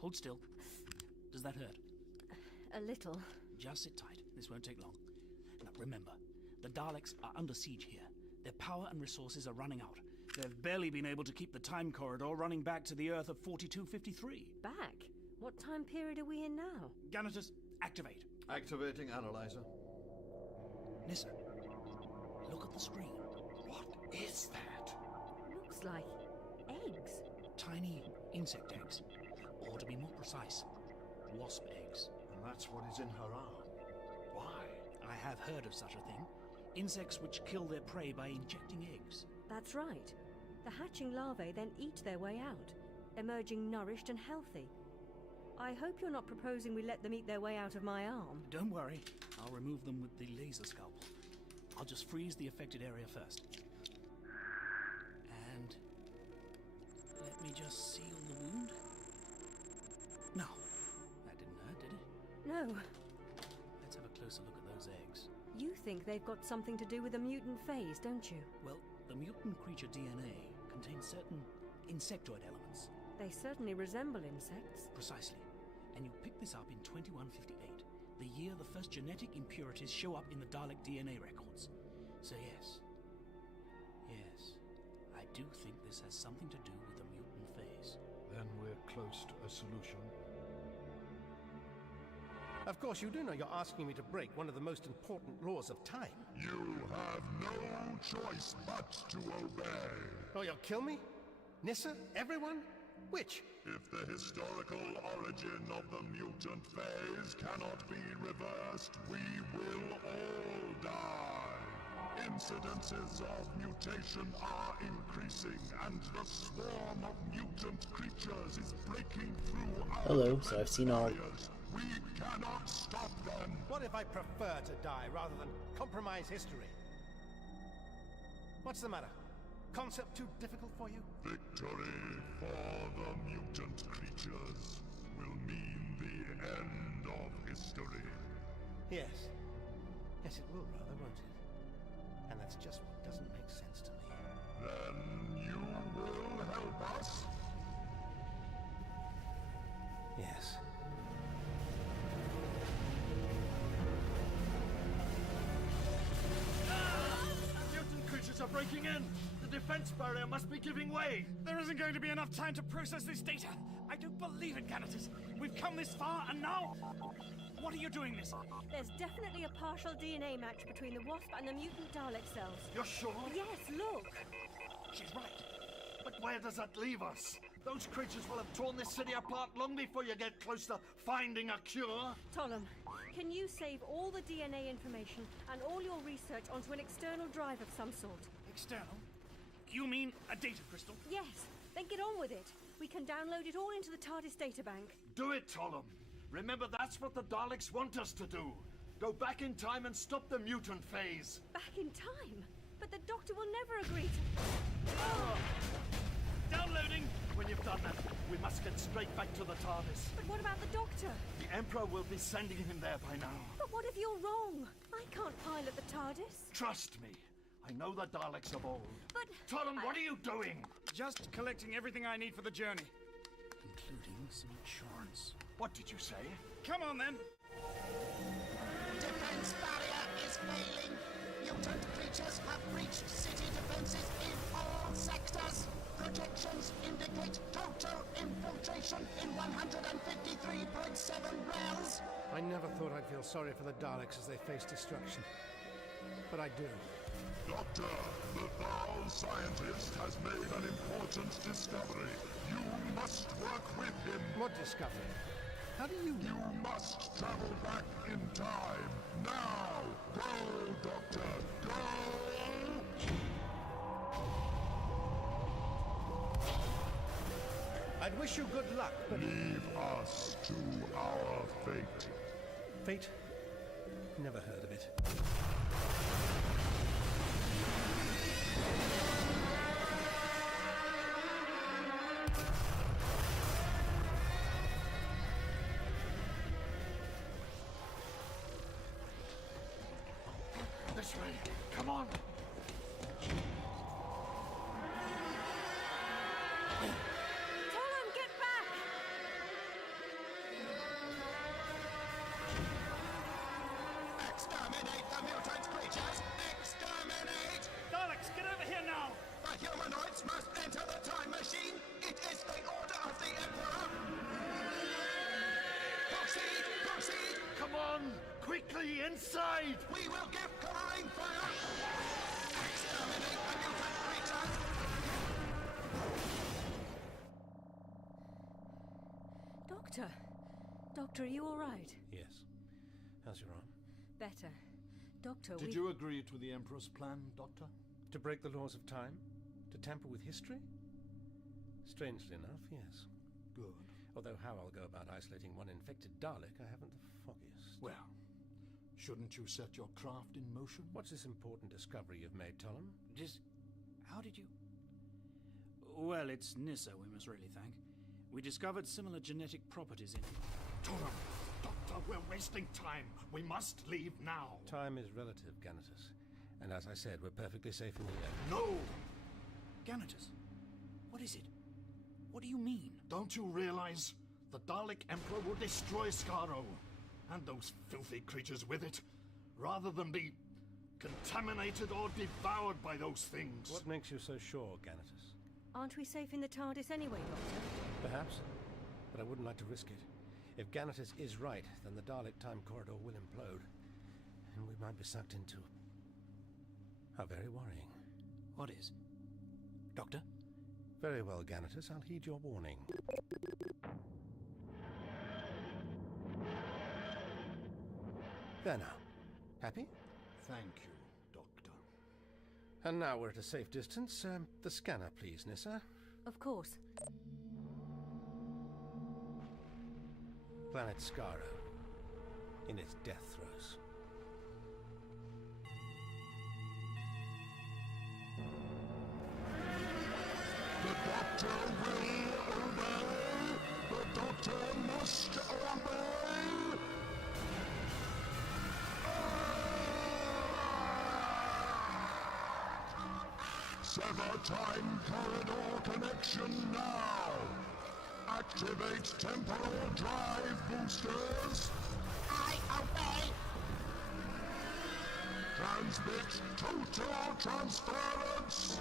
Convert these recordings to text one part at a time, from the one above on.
Hold still. Does that hurt? A little. Just sit tight. This won't take long. Now remember, the Daleks are under siege here. Their power and resources are running out. They've barely been able to keep the time corridor running back to the Earth of 4253. Back? What time period are we in now? Ganatus, activate. Activating analyzer. Nissa, look at the screen. What is that? Looks like eggs. Tiny insect eggs. Or to be more precise, wasp eggs. And that's what is in her arm. Why? I have heard of such a thing. Insects which kill their prey by injecting eggs. That's right. The hatching larvae then eat their way out, emerging nourished and healthy. I hope you're not proposing we let them eat their way out of my arm. Don't worry. I'll remove them with the laser scalpel. I'll just freeze the affected area first. And let me just seal the wound. No, that didn't hurt, did it? No. Let's have a closer look at those eggs. You think they've got something to do with the mutant phase, don't you? Well, the mutant creature DNA contains certain insectoid elements. They certainly resemble insects. Precisely. And you pick this up in 2158, the year the first genetic impurities show up in the Dalek DNA records. So yes, I do think this has something to do with the mutant phase. Then we're close to a solution. Of course, you do know you're asking me to break one of the most important laws of time. You have no choice but to obey. Oh, you'll kill me? Nissa? Everyone? Which? If the historical origin of the mutant phase cannot be reversed, we will all die. Incidences of mutation are increasing, and the swarm of mutant creatures is breaking through our Hello, so I've seen all. barriers. We cannot stop them. What if I prefer to die rather than compromise history? What's the matter? Concept too difficult for you? Victory for the mutant creatures will mean the end of history. Yes. Yes, it will rather, won't it? And that's just what doesn't make sense to me. Then you will help us? Yes. Mutant creatures are breaking in! The defense barrier must be giving way! There isn't going to be enough time to process this data. I don't believe it, Ganatus. We've come this far, and now... What are you doing, Nissa? There's definitely a partial DNA match between the wasp and the mutant Dalek cells. You're sure? Yes, look! She's right. But where does that leave us? Those creatures will have torn this city apart long before you get close to finding a cure. Tollum, can you save all the DNA information and all your research onto an external drive of some sort? External? You mean a data crystal? Yes, then get on with it. We can download it all into the TARDIS databank. Do it, Tollum. Remember, that's what the Daleks want us to do. Go back in time and stop the mutant phase. Back in time? But the Doctor will never agree to... Oh! Downloading! When you've done that, we must get straight back to the TARDIS. But what about the Doctor? The Emperor will be sending him there by now. But what if you're wrong? I can't pilot the TARDIS. Trust me. I know the Daleks of old. But... Tollum, what are you doing? Just collecting everything I need for the journey. Including some insurance. What did you say? Come on, then. Defense barrier is failing. Mutant creatures have breached city defenses in all sectors. Projections indicate total infiltration in 153.7 wells. I never thought I'd feel sorry for the Daleks as they face destruction. But I do. Doctor, the Thal scientist has made an important discovery. You must work with him. What discovery? How do you... You must travel back in time. Now! Go, Doctor! Go! I'd wish you good luck, but... Leave us to our fate. Fate? Never heard of it. This way. Come on. Tollum, get back! inside! We will give covering fire! Exterminate the mutant creatures! Doctor! Doctor, are you all right? Yes. How's your arm? Better. Doctor, Did you agree to the Emperor's plan, Doctor? To break the laws of time? To tamper with history? Strangely enough, yes. Good. Although how I'll go about isolating one infected Dalek, I haven't the foggiest. Well, shouldn't you set your craft in motion? What's this important discovery you've made, Tollum? How did you... Well, it's Nissa we must really thank. We discovered similar genetic properties in... Torum, Doctor, we're wasting time. We must leave now. Time is relative, Ganatus. And as I said, we're perfectly safe in the air. No! Ganatus, what is it? What do you mean? Don't you realize? The Dalek Emperor will destroy Skaro, and those filthy creatures with it, rather than be contaminated or devoured by those things. What makes you so sure, Ganatus? Aren't we safe in the TARDIS anyway, Doctor? Perhaps, but I wouldn't like to risk it. If Ganatus is right, then the Dalek time corridor will implode, and we might be sucked into... How very worrying. What is? Doctor? Very well, Ganatus, I'll heed your warning. There now. Happy? Thank you, Doctor. And now we're at a safe distance. The scanner, please, Nissa. Of course. Planet Skaro. In its death throes. The Doctor will obey! The Doctor must obey! Sever time corridor connection now! Activate temporal drive boosters! I obey! Transmit total transference!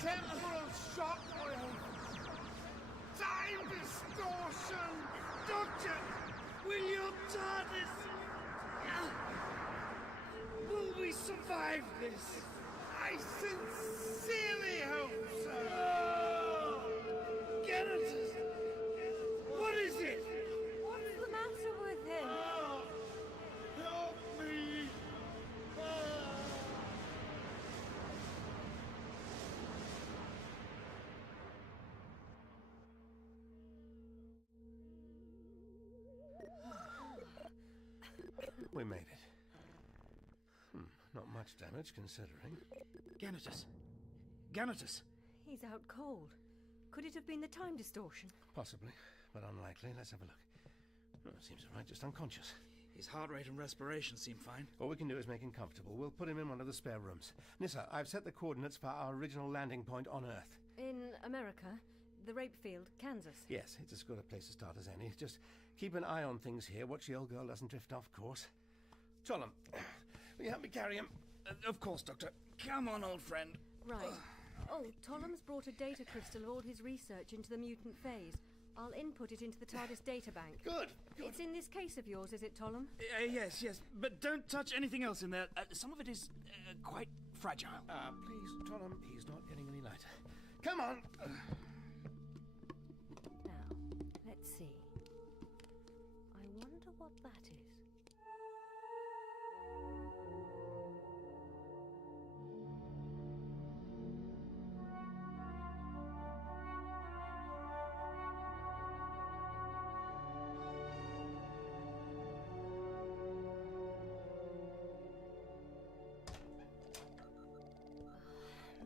Temporal shockwave! Time distortion! Doctor! Will your TARDIS... Will we survive this? I sincerely hope so! Ganatus! What is it? What's the matter with him? Help me! We made it. Not much damage, considering. Ganatus! Ganatus! He's out cold. Could it have been the time distortion? Possibly, but unlikely. Let's have a look. Oh, seems all right, just unconscious. His heart rate and respiration seem fine. All we can do is make him comfortable. We'll put him in one of the spare rooms. Nissa, I've set the coordinates for our original landing point on Earth. In America? The rape field, Kansas? Yes, it's as good a place to start as any. Just keep an eye on things here. Watch the old girl doesn't drift off course. Tollum, will you help me carry him? Of course, Doctor. Come on, old friend. Right. Oh, Tollum's brought a data crystal of all his research into the mutant phase. I'll input it into the TARDIS data bank. Good. It's in this case of yours, is it, Tollum? Yes, but don't touch anything else in there. Some of it is quite fragile. Please, Tollum, he's not getting any lighter. Come on! Now, let's see. I wonder what that is.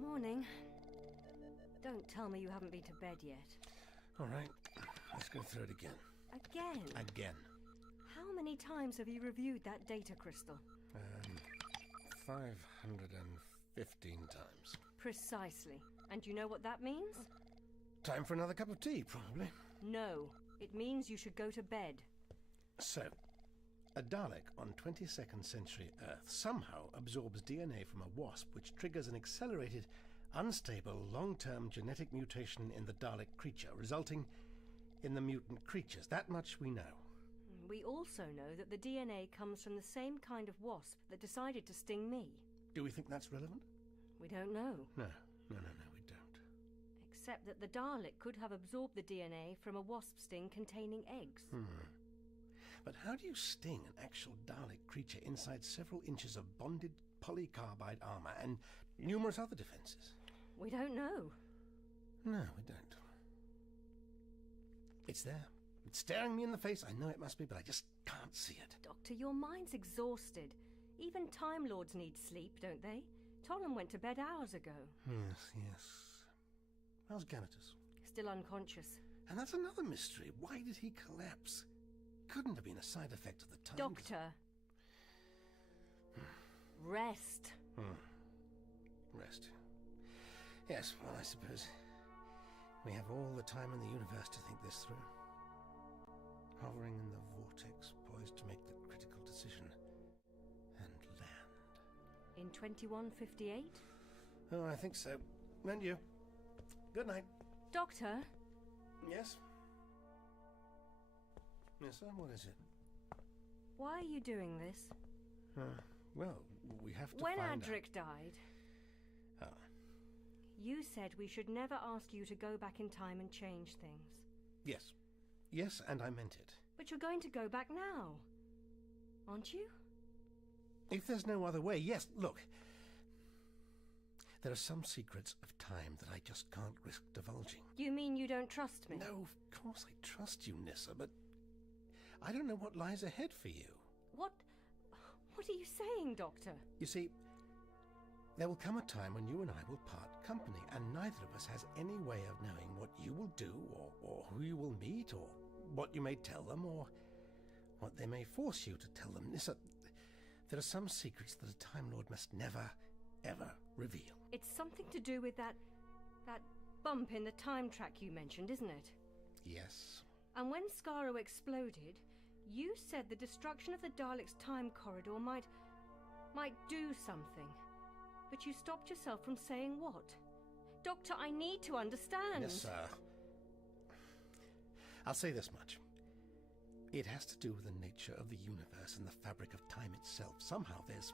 Morning. Don't tell me you haven't been to bed yet. All right, let's go through it again. Again? Again. How many times have you reviewed that data crystal? 515 times. Precisely. And you know what that means? Time for another cup of tea, probably. No. It means you should go to bed. So, a Dalek on 22nd century Earth somehow absorbs DNA from a wasp, which triggers an accelerated, unstable, long-term genetic mutation in the Dalek creature, resulting in the mutant creatures. That much we know. We also know that the DNA comes from the same kind of wasp that decided to sting me. Do we think that's relevant? We don't know. No, we don't. Except that the Dalek could have absorbed the DNA from a wasp sting containing eggs. But how do you sting an actual Dalek creature inside several inches of bonded polycarbide armor and numerous other defenses? We don't know. No, we don't. It's there. It's staring me in the face. I know it must be, but I just can't see it. Doctor, your mind's exhausted. Even Time Lords need sleep, don't they? Tollum went to bed hours ago. Yes. How's Ganatus? Still unconscious. And that's another mystery. Why did he collapse? Couldn't have been a side effect of the time. Doctor. Rest. Rest. Yes, well, I suppose we have all the time in the universe to think this through. Hovering in the vortex, poised to make the critical decision. And land. In 2158? Oh, I think so. And you. Good night. Doctor? Yes? Yes, sir? What is it? Why are you doing this? Well, we have to When find Adric died, you said we should never ask you to go back in time and change things. Yes. Yes, and I meant it. But you're going to go back now, aren't you? If there's no other way, yes. Look, there are some secrets of time that I just can't risk divulging. You mean you don't trust me? No, of course I trust you, Nissa, but I don't know what lies ahead for you. What are you saying, Doctor? You see, there will come a time when you and I will part company, and neither of us has any way of knowing what you will do, or who you will meet, or what you may tell them, or what they may force you to tell them. Nissa, there are some secrets that a Time Lord must never, ever reveal. It's something to do with that bump in the time track you mentioned, isn't it? Yes. And when Skaro exploded, you said the destruction of the Daleks' time corridor might do something. But you stopped yourself from saying what? Doctor, I need to understand. Yes, sir. I'll say this much. It has to do with the nature of the universe and the fabric of time itself. Somehow there's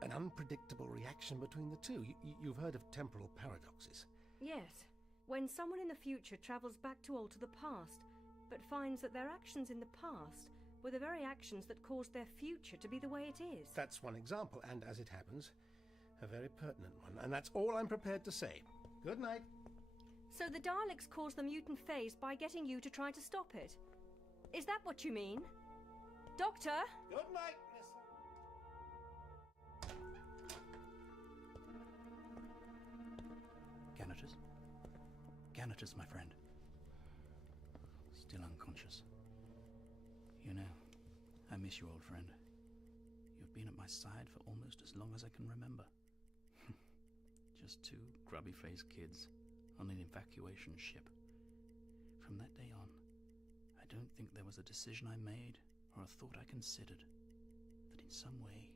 an unpredictable reaction between the two. You've heard of temporal paradoxes. Yes. When someone in the future travels back to alter the past, but finds that their actions in the past were the very actions that caused their future to be the way it is. That's one example, and as it happens, a very pertinent one. And that's all I'm prepared to say. Good night. So the Daleks caused the mutant phase by getting you to try to stop it? Is that what you mean? Doctor? Good night, Ganatus? Ganatus, my friend. Still unconscious. You know, I miss you, old friend. You've been at my side for almost as long as I can remember. Just two grubby-faced kids on an evacuation ship. From that day on, I don't think there was a decision I made or a thought I considered that in some way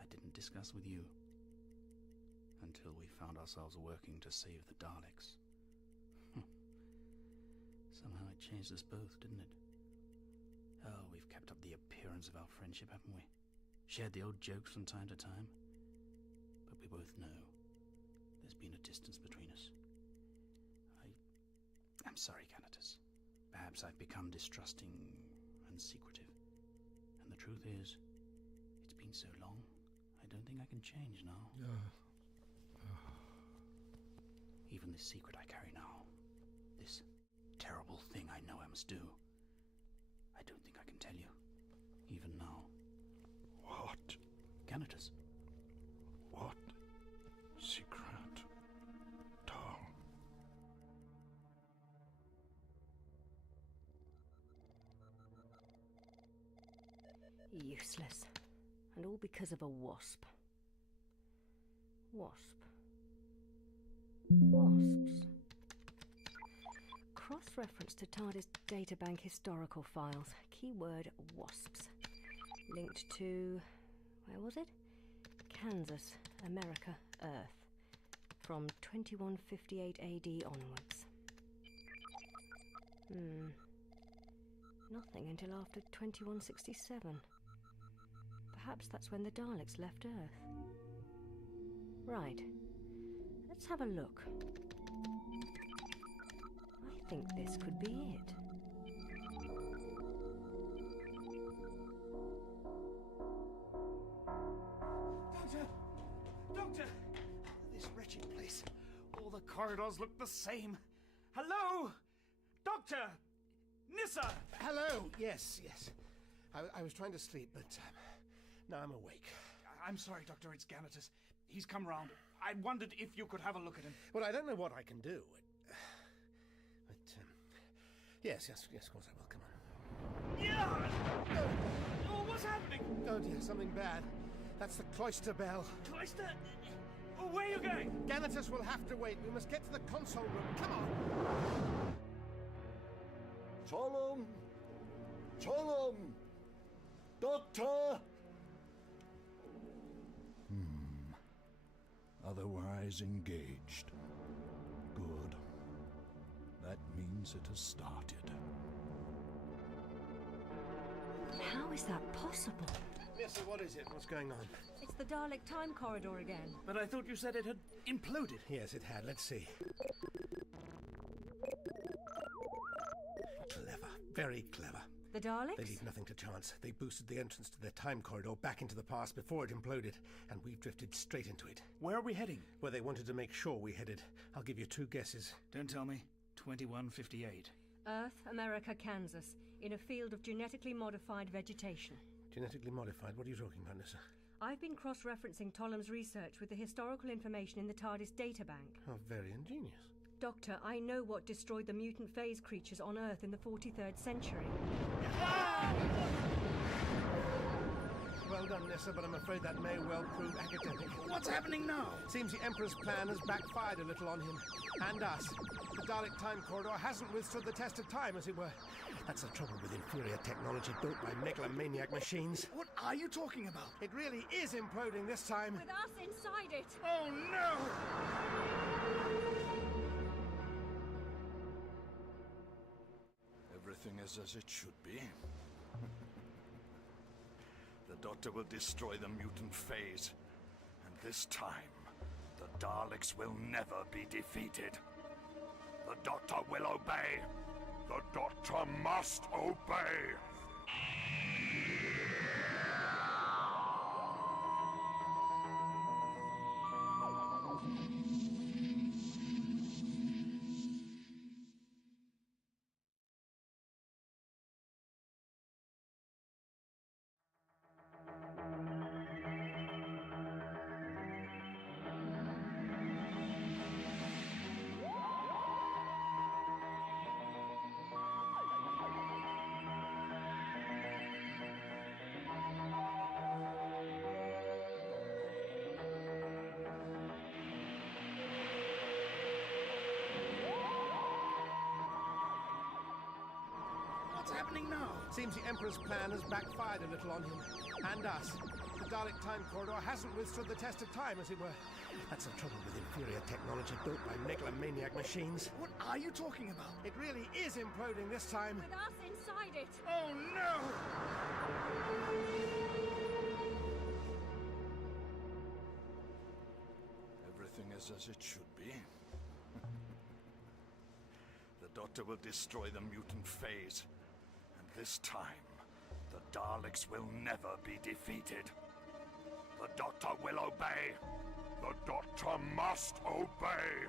I didn't discuss with you. Until we found ourselves working to save the Daleks. Somehow it changed us both, didn't it? Oh, we've kept up the appearance of our friendship, haven't we? Shared the old jokes from time to time. But we both know there's been a distance between us. I'm sorry, Ganatus. Perhaps I've become distrusting and secretive. And the truth is, it's been so long, I don't think I can change now. Even this secret I carry now, this terrible thing I know I must do, I don't think I can tell you, even now. What? Ganatus. What secret? Tom. Useless. And all because of a wasp. Wasps. Cross-reference to TARDIS databank historical files. Keyword wasps. Linked to... where was it? Kansas, America, Earth. From 2158 AD onwards. Nothing until after 2167. Perhaps that's when the Daleks left Earth. Right. Let's have a look. I think this could be it. Doctor! This wretched place. All the corridors look the same. Hello? Doctor! Nissa! Hello! Yes. I was trying to sleep, but now I'm awake. I'm sorry, Doctor, it's Ganatus. He's come round. I wondered if you could have a look at him. Well, I don't know what I can do. But, yes, of course I will. Come on. Yeah! Oh, what's happening? Oh dear, something bad. That's the cloister bell. Cloister? Oh, where are you going? Ganatus will have to wait. We must get to the console room. Come on! Tolom! Doctor! Otherwise engaged. Good. That means it has started. How is that possible? Nissa, what is it? What's going on? It's the Dalek time corridor again. But I thought you said it had imploded. Yes, it had. Let's see. Clever. Very clever. The Daleks? They leave nothing to chance. They boosted the entrance to their time corridor back into the past before it imploded, and we've drifted straight into it. Where are we heading? Where they wanted to make sure we headed. I'll give you 2 guesses. Don't tell me. 2158. Earth, America, Kansas, in a field of genetically modified vegetation. Genetically modified? What are you talking about, Nissa? I've been cross-referencing Tollum's research with the historical information in the TARDIS databank. Oh, very ingenious. Doctor, I know what destroyed the mutant phase creatures on Earth in the 43rd century. Well done, Nissa, but I'm afraid that may well prove academic. What's happening now? Seems the Emperor's plan has backfired a little on him. And us. The Dalek time corridor hasn't withstood the test of time, as it were. That's the trouble with inferior technology built by megalomaniac machines. What are you talking about? It really is imploding this time. With us inside it! Oh, no! Everything is as it should be. The Doctor will destroy the mutant phase. And this time, the Daleks will never be defeated. The Doctor will obey. The Doctor must obey. What's happening now? Seems the Emperor's plan has backfired a little on him. And us. The Dalek time corridor hasn't withstood the test of time, as it were. That's the trouble with inferior technology built by megalomaniac machines. What are you talking about? It really is imploding this time. With us inside it! Oh, no! Everything is as it should be. The Doctor will destroy the mutant phase. And this time, the Daleks will never be defeated. The Doctor will obey. The Doctor must obey.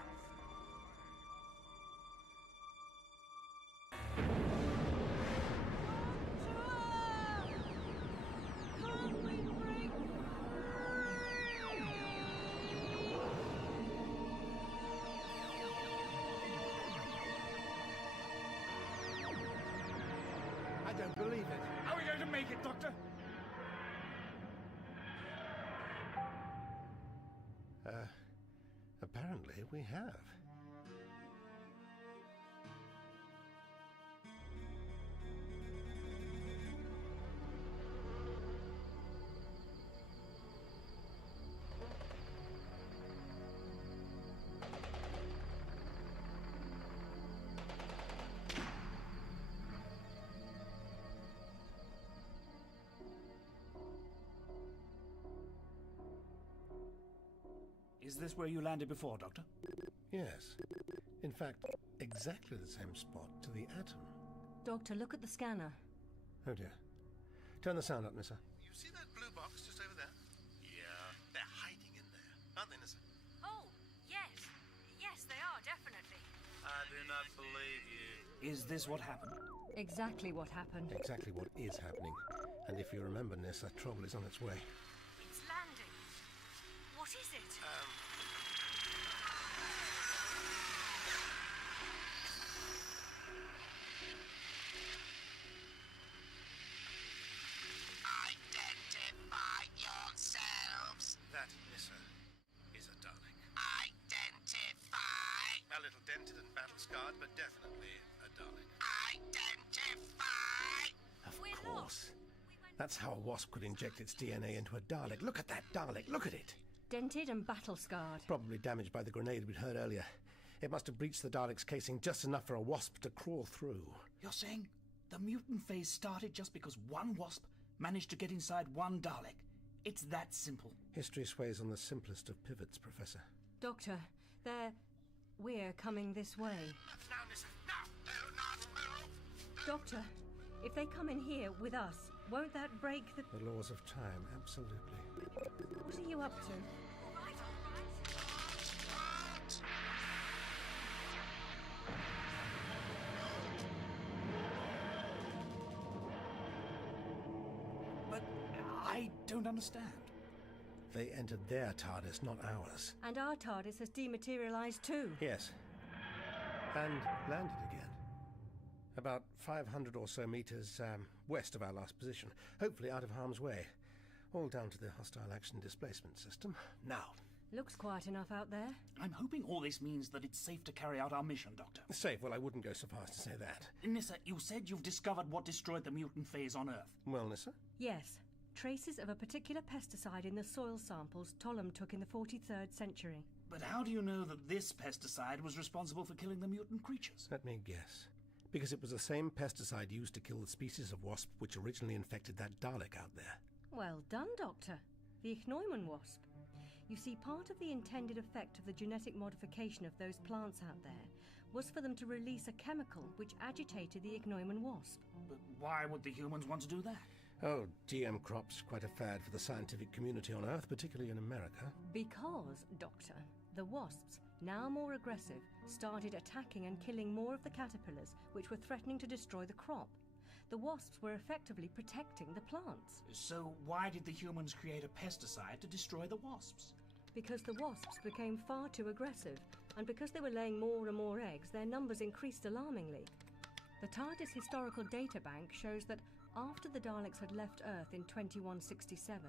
I don't believe it. Are we going to make it, Doctor? that we have. Is this where you landed before, Doctor? Yes. In fact, exactly the same spot to the atom. Doctor, look at the scanner. Oh dear. Turn the sound up, Nissa. You see that blue box just over there? Yeah, they're hiding in there, aren't they, Nissa? Oh, yes. Yes, they are, definitely. I do not believe you. Is this what happened? Exactly what happened. Exactly what is happening. And if you remember, Nissa, trouble is on its way. It's landing. What is it? Identify yourselves. That, Nissa, is a Dalek. Identify. A little dented and battle-scarred, but definitely a Dalek. Identify. Of We're course. That's how a wasp could inject its DNA into a Dalek. Look at that Dalek, look at it! Dented and battle-scarred. Probably damaged by the grenade we'd heard earlier. It must have breached the Dalek's casing just enough for a wasp to crawl through. You're saying the mutant phase started just because one wasp managed to get inside one Dalek? It's that simple. History sways on the simplest of pivots, Professor. Doctor, we're coming this way. Now, Nissa, now. Do not move. Doctor, if they come in here with us, won't that break the... The laws of time, absolutely. What are you up to? But I don't understand. They entered their TARDIS, not ours. And our TARDIS has dematerialized too. Yes. And landed again. About 500 or so meters west of our last position. Hopefully out of harm's way. All down to the hostile action displacement system. Now. Looks quiet enough out there. I'm hoping all this means that it's safe to carry out our mission, Doctor. Safe? Well, I wouldn't go so far as to say that. Nissa, you said you've discovered what destroyed the mutant phase on Earth. Well, Nissa? Yes. Traces of a particular pesticide in the soil samples Tollum took in the 43rd century. But how do you know that this pesticide was responsible for killing the mutant creatures? Let me guess. Because it was the same pesticide used to kill the species of wasp which originally infected that Dalek out there. Well done, Doctor. The Ichneumon wasp. You see, part of the intended effect of the genetic modification of those plants out there was for them to release a chemical which agitated the Ichneumon wasp. But why would the humans want to do that? Oh, GM crops, quite a fad for the scientific community on Earth, particularly in America. Because, Doctor, the wasps, now more aggressive, started attacking and killing more of the caterpillars which were threatening to destroy the crop. The wasps were effectively protecting the plants. So why did the humans create a pesticide to destroy the wasps? Because the wasps became far too aggressive, and because they were laying more and more eggs, their numbers increased alarmingly. The TARDIS Historical Data Bank shows that after the Daleks had left Earth in 2167,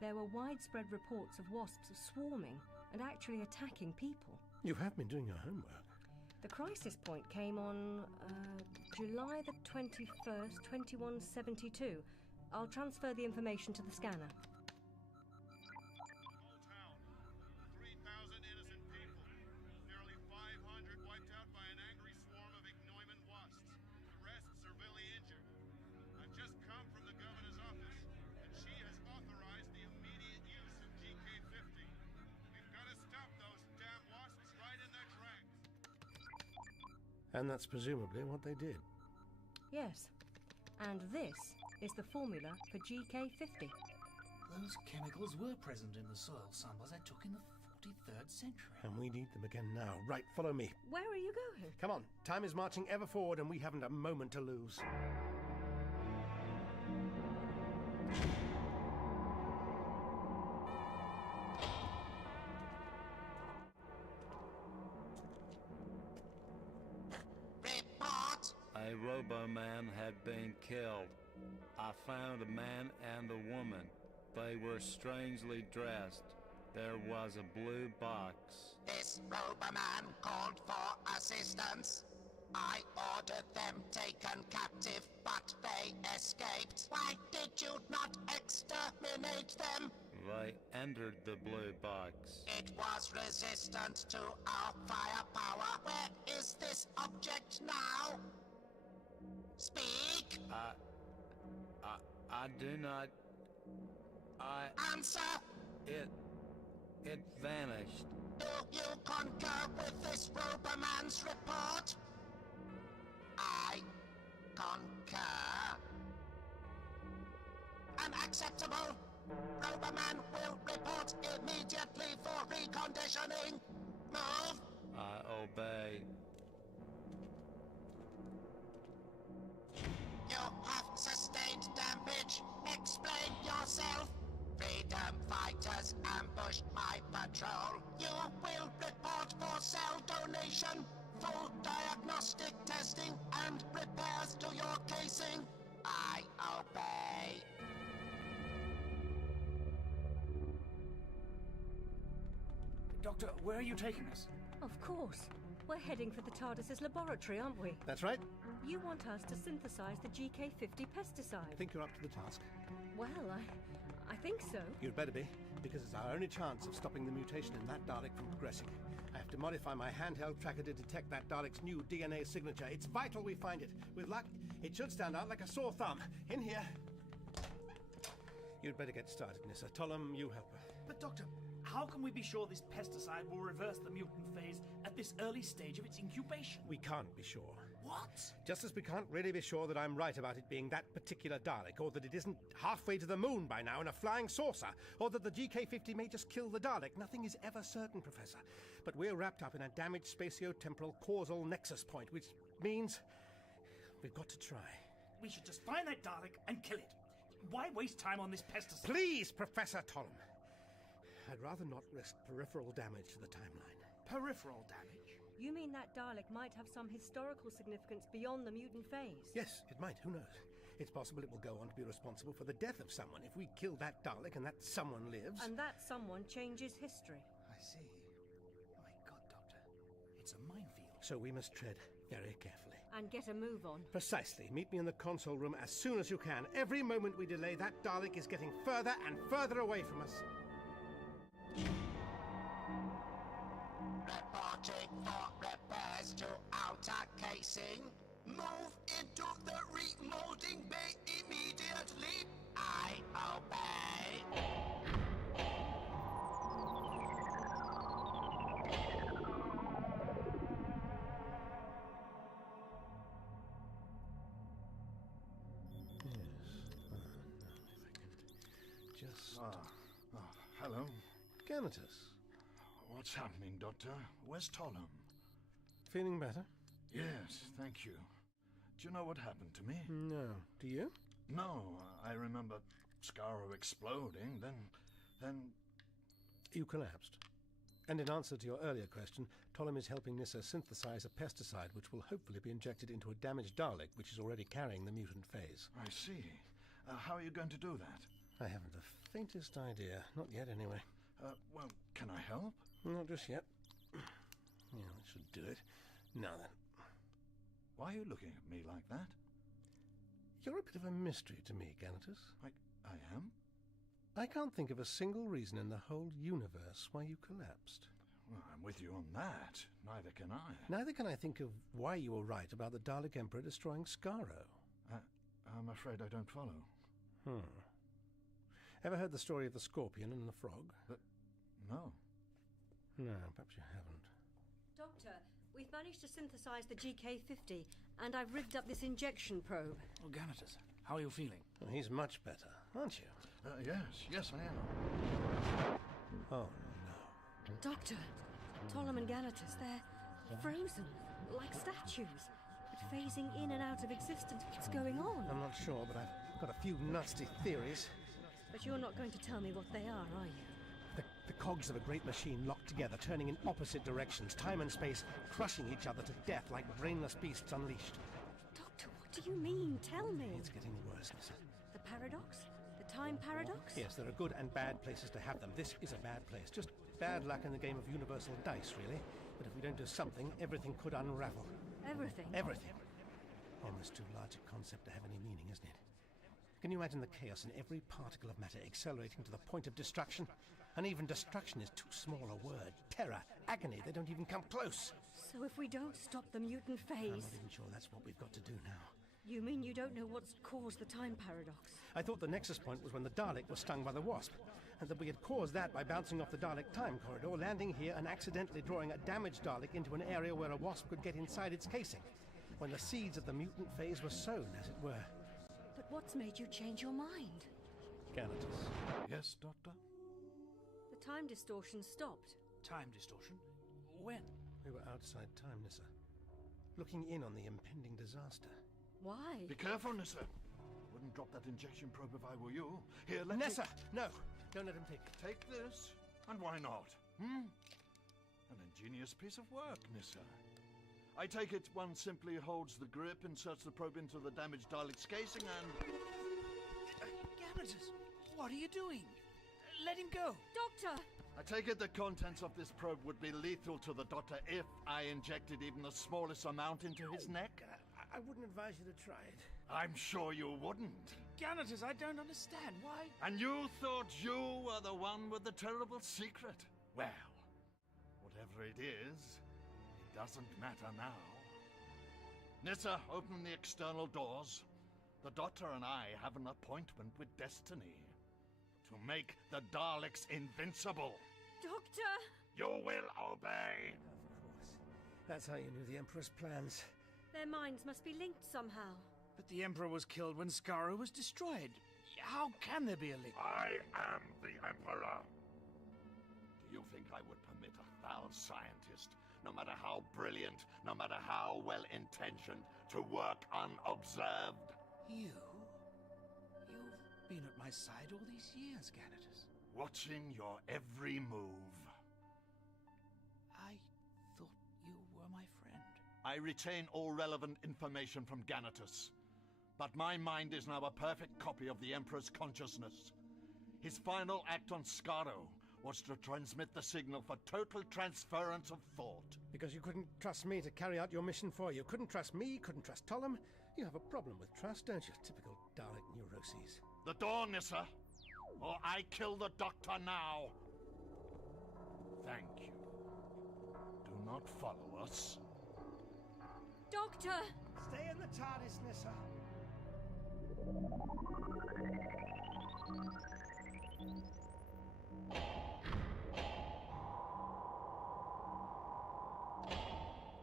there were widespread reports of wasps swarming and actually attacking people. You have been doing your homework. The crisis point came on July the 21st, 2172. I'll transfer the information to the scanner. Whole town. 3,000 innocent people. Nearly 500 wiped out by an angry swarm of Ichneumon wasps. The rest severely injured. I've just come from the governor's office, and she has authorized the immediate use of GK-50. We've got to stop those damn wasps right in their tracks. And that's presumably what they did. Yes. And this is the formula for GK-50. Those chemicals were present in the soil samples I took in the 43rd century. And we need them again now. Right, follow me. Where are you going? Come on, time is marching ever forward and we haven't a moment to lose. Report. A Robo-Man had been killed. I found a man and a woman. They were strangely dressed. there was a blue box. This Roboman called for assistance. I ordered them taken captive, but they escaped. Why did you not exterminate them? They entered the blue box. It was resistant to our firepower. Where is this object now? Speak! I do not... Answer! It vanished. Do you concur with this Roboman's report? I concur. Unacceptable! Roboman will report immediately for reconditioning. Move! I obey. You have sustained damage. Explain yourself. Freedom fighters ambushed my patrol. You will report for cell donation, full diagnostic testing, and repairs to your casing. I obey. Doctor, where are you taking us? Of course. We're heading for the TARDIS's laboratory, aren't we? That's right. You want us to synthesize the GK50 pesticide. I think you're up to the task. Well, I think so. You'd better be, because it's our only chance of stopping the mutation in that Dalek from progressing. I have to modify my handheld tracker to detect that Dalek's new DNA signature. It's vital we find it. With luck, it should stand out like a sore thumb. In here. You'd better get started, Nissa. Tollum, you help her. But Doctor, how can we be sure this pesticide will reverse the mutant phase at this early stage of its incubation? We can't be sure. What? Just as we can't really be sure that I'm right about it being that particular Dalek, or that it isn't halfway to the moon by now in a flying saucer, or that the GK50 may just kill the Dalek. Nothing is ever certain, Professor. But we're wrapped up in a damaged spatio-temporal causal nexus point, which means we've got to try. We should just find that Dalek and kill it. Why waste time on this pesticide? Please, Professor Tollum. I'd rather not risk peripheral damage to the timeline. Peripheral damage? You mean that Dalek might have some historical significance beyond the mutant phase? Yes, it might. Who knows? It's possible it will go on to be responsible for the death of someone if we kill that Dalek and that someone lives. And that someone changes history. I see. My God, Doctor. It's a minefield. So we must tread very carefully. And get a move on. Precisely. Meet me in the console room as soon as you can. Every moment we delay, that Dalek is getting further and further away from us. Reporting for repairs to outer casing. Move into the remolding bay immediately. I obey. Hello. Ganatus. What's happening, Doctor? Where's Tollum? Feeling better? Yes, thank you. Do you know what happened to me? No. Do you? No, I remember Skaro exploding, then... You collapsed. And in answer to your earlier question, Tollum is helping Nissa synthesize a pesticide which will hopefully be injected into a damaged Dalek which is already carrying the mutant phase. I see. How are you going to do that? I haven't the faintest idea. Not yet, anyway. Well, can I help? Not just yet. Yeah, that should do it. Now then. Why are you looking at me like that? You're a bit of a mystery to me, Ganatus. I am? I can't think of a single reason in the whole universe why you collapsed. Well, I'm with you on that. Neither can I. Neither can I think of why you were right about the Dalek Emperor destroying Skaro. I'm afraid I don't follow. Ever heard the story of the scorpion and the frog? No. No, perhaps you haven't. Doctor, we've managed to synthesize the GK50, and I've rigged up this injection probe. Oh, Ganatus, how are you feeling? Well, he's much better, aren't you? Yes, I am. Oh, no. Doctor, Tollum and Ganatus, they're frozen, like statues, but phasing in and out of existence. What's going on? I'm not sure, but I've got a few nasty theories. But you're not going to tell me what they are you? The cogs of a great machine locked together, turning in opposite directions, time and space crushing each other to death like brainless beasts unleashed. Doctor, what do you mean? Tell me. It's getting worse, Nissa. The paradox? The time paradox? Yes, there are good and bad places to have them. This is a bad place. Just bad luck in the game of universal dice, really. But if we don't do something, everything could unravel. Everything? Everything. Almost too large a concept to have any meaning, isn't it? Can you imagine the chaos in every particle of matter accelerating to the point of destruction? And even destruction is too small a word. Terror, agony, they don't even come close. So if we don't stop the mutant phase... I'm not even sure that's what we've got to do now. You mean you don't know what's caused the time paradox? I thought the nexus point was when the Dalek was stung by the wasp, and that we had caused that by bouncing off the Dalek time corridor, landing here and accidentally drawing a damaged Dalek into an area where a wasp could get inside its casing, when the seeds of the mutant phase were sown, as it were. But what's made you change your mind? Ganatus. Yes, Doctor? The time distortion stopped. Time distortion? When? We were outside time, Nissa, looking in on the impending disaster. Why? Be careful, Nissa. Wouldn't drop that injection probe if I were you. Here, let Nessa! No! Don't let him take it. Take this, and why not? An ingenious piece of work, Nissa. I take it one simply holds the grip, inserts the probe into the damaged Dalek's casing, and... Ganatus, what are you doing? Let him go! Doctor! I take it the contents of this probe would be lethal to the Doctor if I injected even the smallest amount into his neck? I wouldn't advise you to try it. I'm sure you wouldn't. Ganatus, I don't understand. Why? And you thought you were the one with the terrible secret? Well, whatever it is, it doesn't matter now. Nissa, open the external doors. The Doctor and I have an appointment with Destiny. To make the Daleks invincible. Doctor! You will obey! Of course. That's how you knew the Emperor's plans. Their minds must be linked somehow. But the Emperor was killed when Skaro was destroyed. How can there be a link? I am the Emperor. Do you think I would permit a foul scientist, no matter how brilliant, no matter how well-intentioned, to work unobserved? You've been at my side all these years, Ganatus. Watching your every move. I thought you were my friend. I retain all relevant information from Ganatus. But my mind is now a perfect copy of the Emperor's consciousness. His final act on Skaro was to transmit the signal for total transference of thought. Because you couldn't trust me to carry out your mission for you. Couldn't trust me, couldn't trust Tollum. You have a problem with trust, don't you? Typical Dalek neuroses. The door, Nissa, or I kill the Doctor now. Thank you. Do not follow us. Doctor! Stay in the TARDIS, Nissa.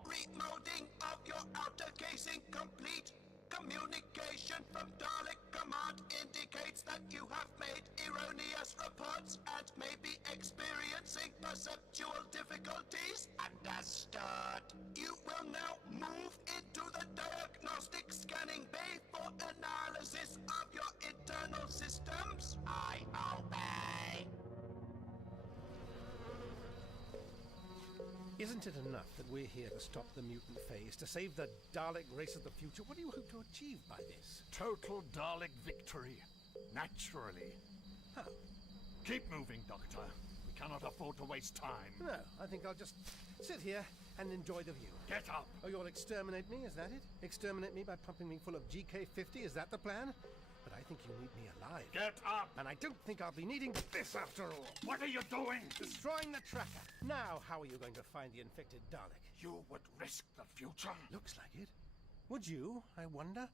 Remolding of your outer casing complete. Communication from Dalek Command indicates that you have made erroneous reports and may be experiencing perceptual difficulties. Understood. You will now move into the diagnostic scanning bay for analysis of your internal systems. I obey. Isn't it enough that we're here to stop the mutant phase, to save the Dalek race of the future? What do you hope to achieve by this? Total Dalek victory. Naturally. How? Keep moving, Doctor. We cannot afford to waste time. No, I think I'll just sit here and enjoy the view. Get up! Oh, you'll exterminate me, is that it? Exterminate me by pumping me full of GK-50, is that the plan? But I think you need me alive. Get up! And I don't think I'll be needing this after all. What are you doing? Destroying the tracker. Now, how are you going to find the infected Dalek? You would risk the future? Looks like it. Would you, I wonder?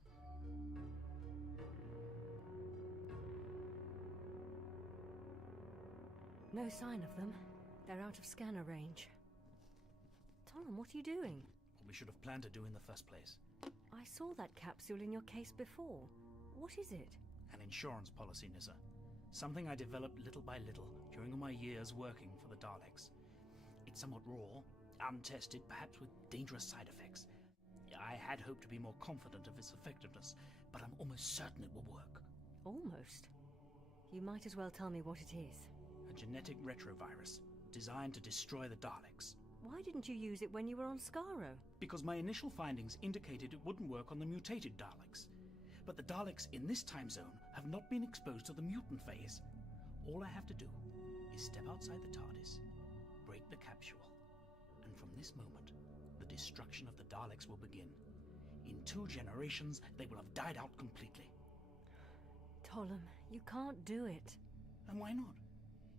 No sign of them. They're out of scanner range. Tom, what are you doing? What we should have planned to do in the first place. I saw that capsule in your case before. What is it? An insurance policy, Nissa. Something I developed little by little during all my years working for the Daleks. It's somewhat raw, untested, perhaps with dangerous side effects. I had hoped to be more confident of its effectiveness, but I'm almost certain it will work. Almost? You might as well tell me what it is. A genetic retrovirus, designed to destroy the Daleks. Why didn't you use it when you were on Skaro? Because my initial findings indicated it wouldn't work on the mutated Daleks. But the Daleks in this time zone have not been exposed to the mutant phase. All I have to do is step outside the TARDIS, break the capsule, and from this moment, the destruction of the Daleks will begin. In 2 generations, they will have died out completely. Tollum, you can't do it. And why not?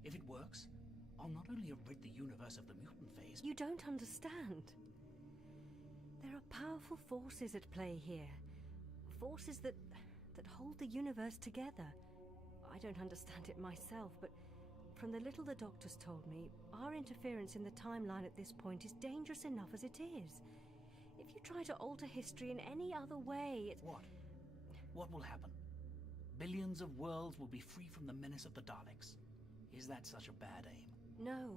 If it works, I'll not only have rid the universe of the mutant phase... You don't understand. There are powerful forces at play here. Forces that hold the universe together. I don't understand it myself, but from the little the doctors told me, our interference in the timeline at this point is dangerous enough as it is. If you try to alter history in any other way, it... What? What will happen? Billions of worlds will be free from the menace of the Daleks. Is that such a bad aim? No.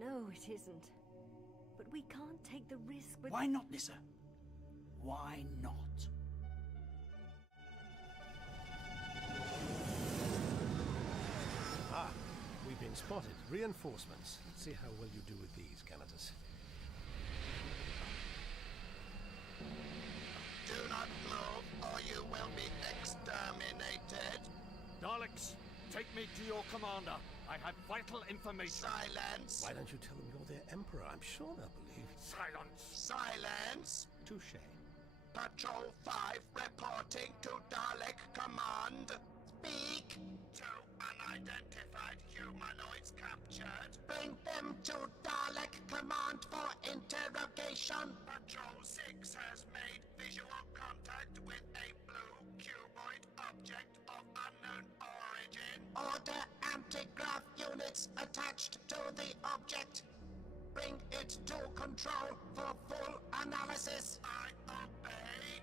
No, it isn't. But we can't take the risk with... Why not, Nissa? Why not? Ah, we've been spotted. Reinforcements. Let's see how well you do with these, Canatus. Do not move, or you will be exterminated. Daleks, take me to your commander. I have vital information. Silence. Why don't you tell them you're their emperor? I'm sure they'll believe. Silence. Silence. Touché. Patrol 5 reporting to Dalek Command. Speak. 2 unidentified humanoids captured. Bring them to Dalek Command for interrogation. Patrol 6 has made visual contact with a blue cuboid object of unknown origin. Order anti-grav units attached to the object. Bring it to control for full analysis. I obey.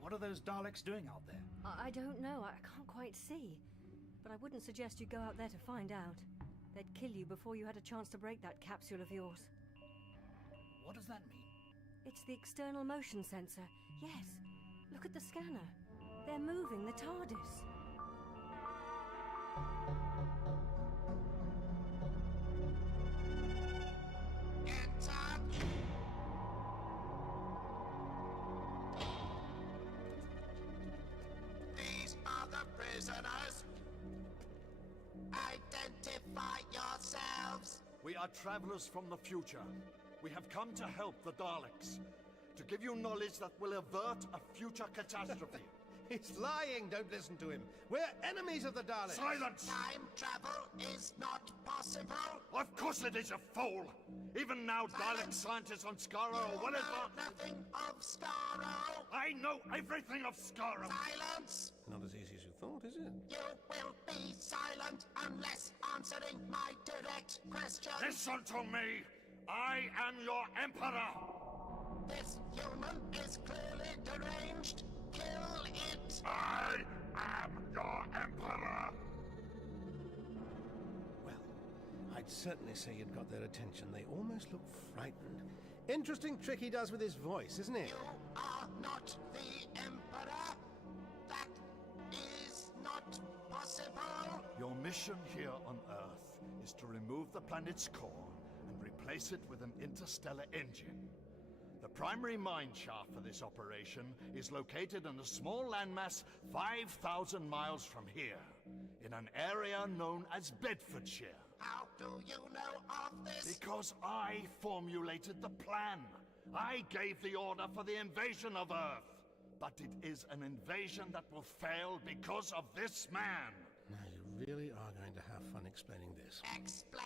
What are those Daleks doing out there? I don't know. I can't quite see. But I wouldn't suggest you go out there to find out. They'd kill you before you had a chance to break that capsule of yours. What does that mean? It's the external motion sensor. Yes. Look at the scanner. They're moving the TARDIS. Enter. These are the prisoners. Identify yourselves. We are travelers from the future. We have come to help the Daleks. To give you knowledge that will avert a future catastrophe. He's lying! Don't listen to him. We're enemies of the Daleks! Silence! Time travel is not possible. Of course it is, a fool! Even now, Dalek scientists on Skaro You or whatever... know nothing of Skaro. I know everything of Skaro! Silence. Not as easy as you thought, is it? You will be silent unless answering my direct question. Listen to me! I am your emperor! This human is clearly deranged. Kill it. I am your emperor! Well, I'd certainly say you'd got their attention. They almost look frightened. Interesting trick he does with his voice, isn't it? You are not the Emperor. That is not possible. Your mission here on Earth is to remove the planet's core and replace it with an interstellar engine. The primary mine shaft for this operation is located in a small landmass 5,000 miles from here, in an area known as Bedfordshire. How do you know of this? Because I formulated the plan. I gave the order for the invasion of Earth. But it is an invasion that will fail because of this man. Now, you really are going to have fun explaining this. Explain.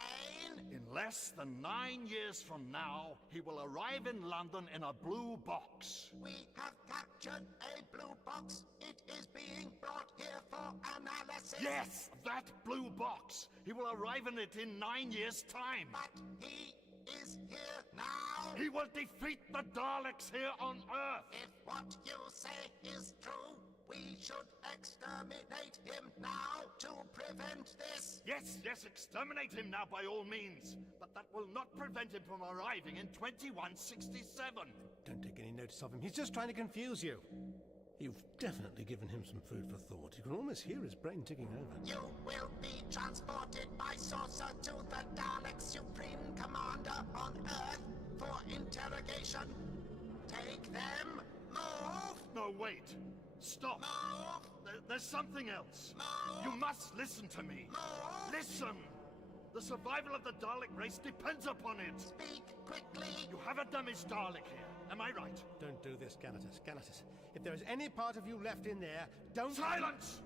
In less than 9 years from now, he will arrive in London in a blue box. We have captured a blue box. It is being brought here for analysis. Yes, that blue box. He will arrive in it in 9 years' time. But he is here now. He will defeat the Daleks here on Earth. If what you say is true, we should exterminate him now to prevent this. Yes, exterminate him now by all means. But that will not prevent him from arriving in 2167. Don't take any notice of him. He's just trying to confuse you. You've definitely given him some food for thought. You can almost hear his brain ticking over. You will be transported by saucer to the Dalek Supreme Commander on Earth for interrogation. Take them! Move! No, wait. Stop. Move! There's something else. Move! You must listen to me. Move! Listen! The survival of the Dalek race depends upon it. Speak quickly! You have a damaged Dalek here. Am I right? Don't do this, Ganatus. Ganatus, if there is any part of you left in there, don't... Silence!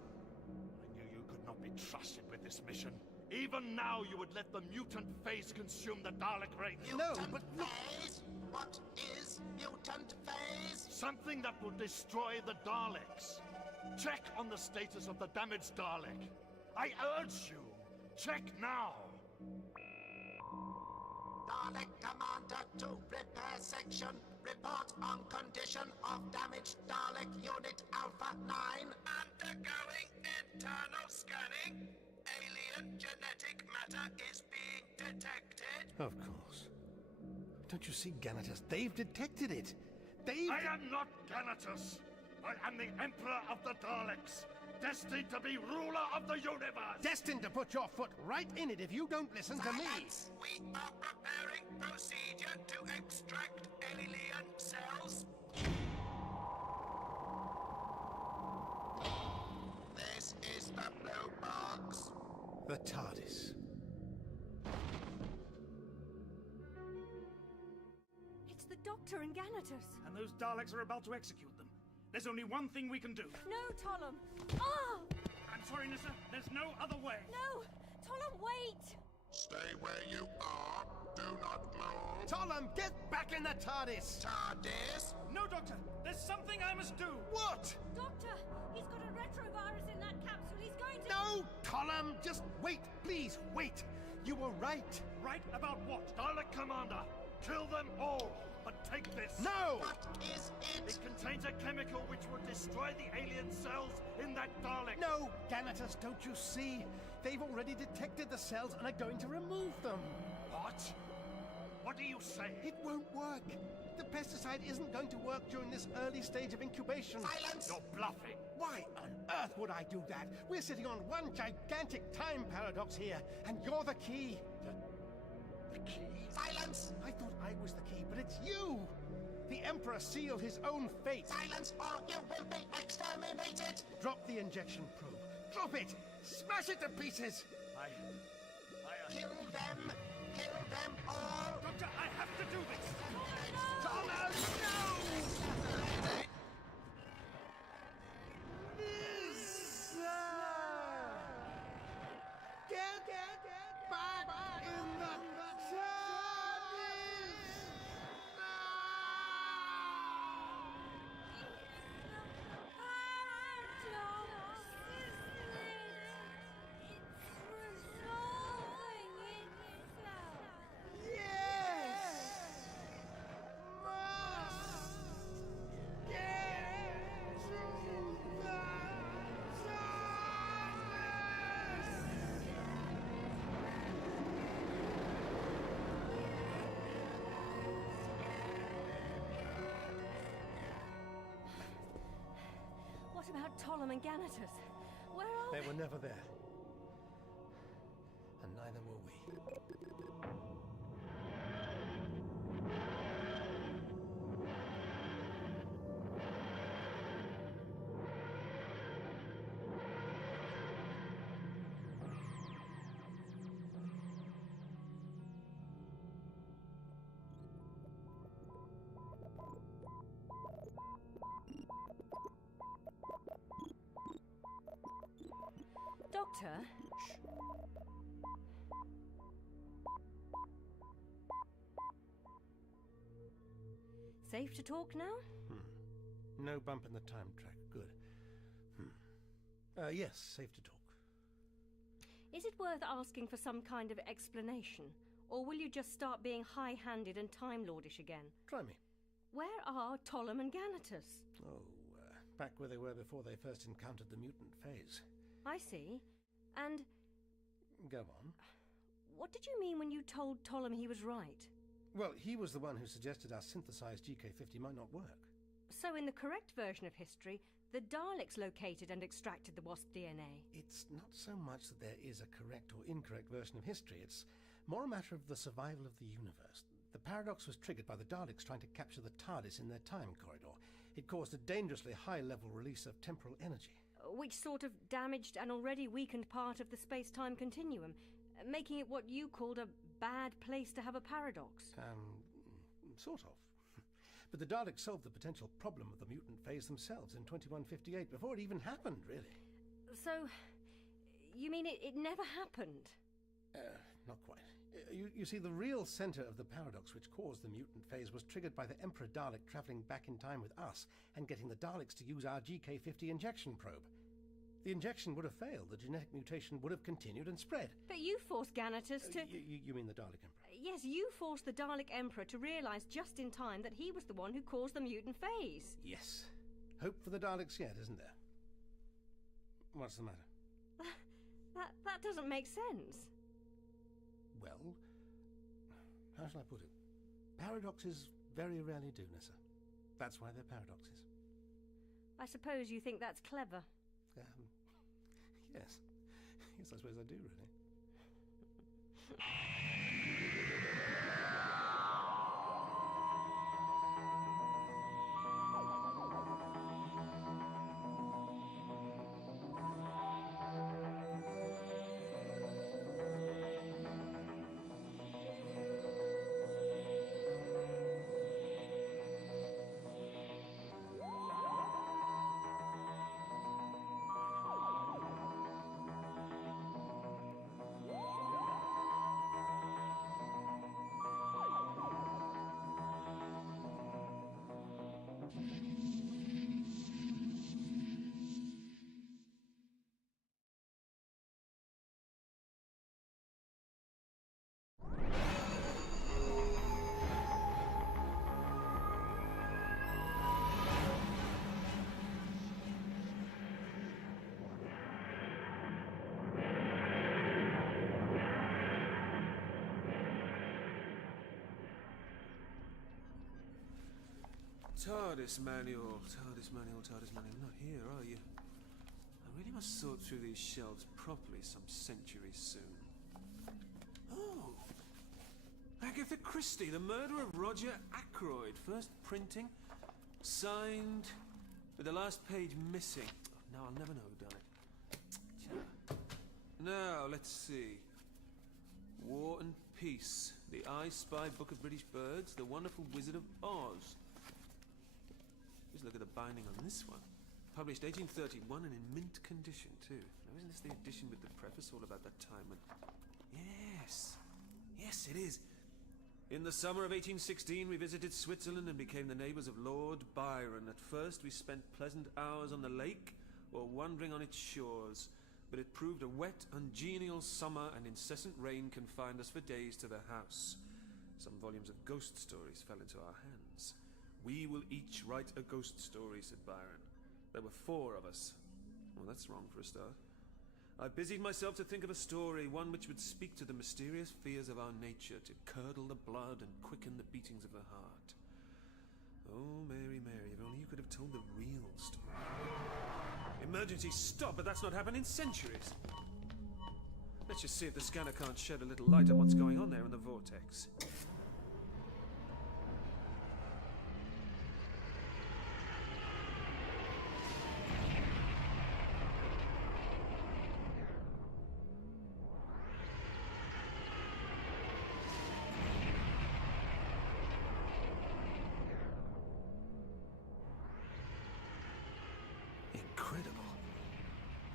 I knew you could not be trusted with this mission. Even now, you would let the mutant phase consume the Dalek race. Mutant phase? What is mutant phase? Something that will destroy the Daleks. Check on the status of the damaged Dalek. I urge you, check now. Dalek Commander to repair section. Report on condition of damaged Dalek Unit Alpha 9. Undergoing internal scanning. Alien genetic matter is being detected. Of course. Don't you see, Ganatus? They've detected it. I am not Ganatus. I am the Emperor of the Daleks, destined to be ruler of the universe. Destined to put your foot right in it if you don't listen to me. Silence! We are preparing procedure to extract alien cells. This is the blue box. The TARDIS. It's the Doctor and Ganatus. And those Daleks are about to execute them. There's only one thing we can do. No, Tollum. Ah! I'm sorry, Nissa. There's no other way. No! Tollum, wait! Stay where you are. Do not move. Tollum, get back in the TARDIS! TARDIS? No, Doctor. There's something I must do. What? Doctor, he's got a retrovirus in that capsule. He's going to... No, Tollum, just wait, please, wait. You were right. Right about what? Dalek Commander, kill them all, but take this. No! What is it? It contains a chemical which will destroy the alien cells in that Dalek. No, Ganatus, don't you see? They've already detected the cells and are going to remove them. What? What do you say? It won't work. The pesticide isn't going to work during this early stage of incubation. Silence! You're bluffing. Why on earth would I do that? We're sitting on one gigantic time paradox here, and you're the key. The key? Silence! I thought I was the key, but it's you! The Emperor sealed his own fate. Silence or you will be exterminated! Drop the injection probe. Drop it! Smash it to pieces! Kill them! Kill them all! Doctor, I have to do this. Thomas, no! Get back in the TARDIS! What about Tollum and Ganatus? Where are They were never there. And neither were we. Doctor? Safe to talk now? No bump in the time track. Good. Yes, safe to talk. Is it worth asking for some kind of explanation? Or will you just start being high-handed and Time Lordish again? Try me. Where are Tollum and Ganatus? Oh, back where they were before they first encountered the mutant phase. I see. And Go on. what did you mean when you told Tollum he was right? Well, he was the one who suggested our synthesized GK50 might not work. So in the correct version of history, the Daleks located and extracted the wasp DNA. It's not so much that there is a correct or incorrect version of history. It's More a matter of the survival of the universe. The paradox was triggered by the Daleks trying to capture the TARDIS in their time corridor. It caused a dangerously high-level release of temporal energy. Which sort of damaged an already weakened part of the space-time continuum, making it what you called a bad place to have a paradox. Sort of. But the Daleks solved the potential problem of the mutant phase themselves in 2158, before it even happened, really. So, you mean it never happened? Not quite. You see, the real center of the paradox which caused the mutant phase was triggered by the Emperor Dalek traveling back in time with us and getting the Daleks to use our GK-50 injection probe. The injection would have failed. The genetic mutation would have continued and spread. But you forced Ganatus to... You mean the Dalek Emperor? Yes, you forced the Dalek Emperor to realise just in time that he was the one who caused the mutant phase. Yes. Hope for the Daleks yet, isn't there? What's the matter? That doesn't make sense. Well, how shall I put it? Paradoxes very rarely do, Nissa. That's why they're paradoxes. I suppose you think that's clever. Yes. Yes, I suppose I do, really. TARDIS manual. Not here, are you? I really must sort through these shelves properly some century soon. Oh! Agatha Christie, the murder of Roger Ackroyd. First printing, signed, with the last page missing. Now I'll never know who done it. Now, let's see. War and Peace. The I Spy Book of British Birds. The Wonderful Wizard of Oz. Just look at the binding on this one. Published 1831 and in mint condition, too. Now, isn't this the edition with the preface all about that time? Yes. Yes, it is. In the summer of 1816, we visited Switzerland and became the neighbours of Lord Byron. At first, we spent pleasant hours on the lake or wandering on its shores. But it proved a wet, ungenial summer, and incessant rain confined us for days to the house. Some volumes of ghost stories fell into our hands. We will each write a ghost story, said Byron. There were 4 of us. Well, that's wrong for a start. I busied myself to think of a story, one which would speak to the mysterious fears of our nature, to curdle the blood and quicken the beatings of the heart. Oh, Mary, Mary, if only you could have told the real story. Emergency stop, but that's not happened in centuries. Let's just see if the scanner can't shed a little light on what's going on there in the vortex.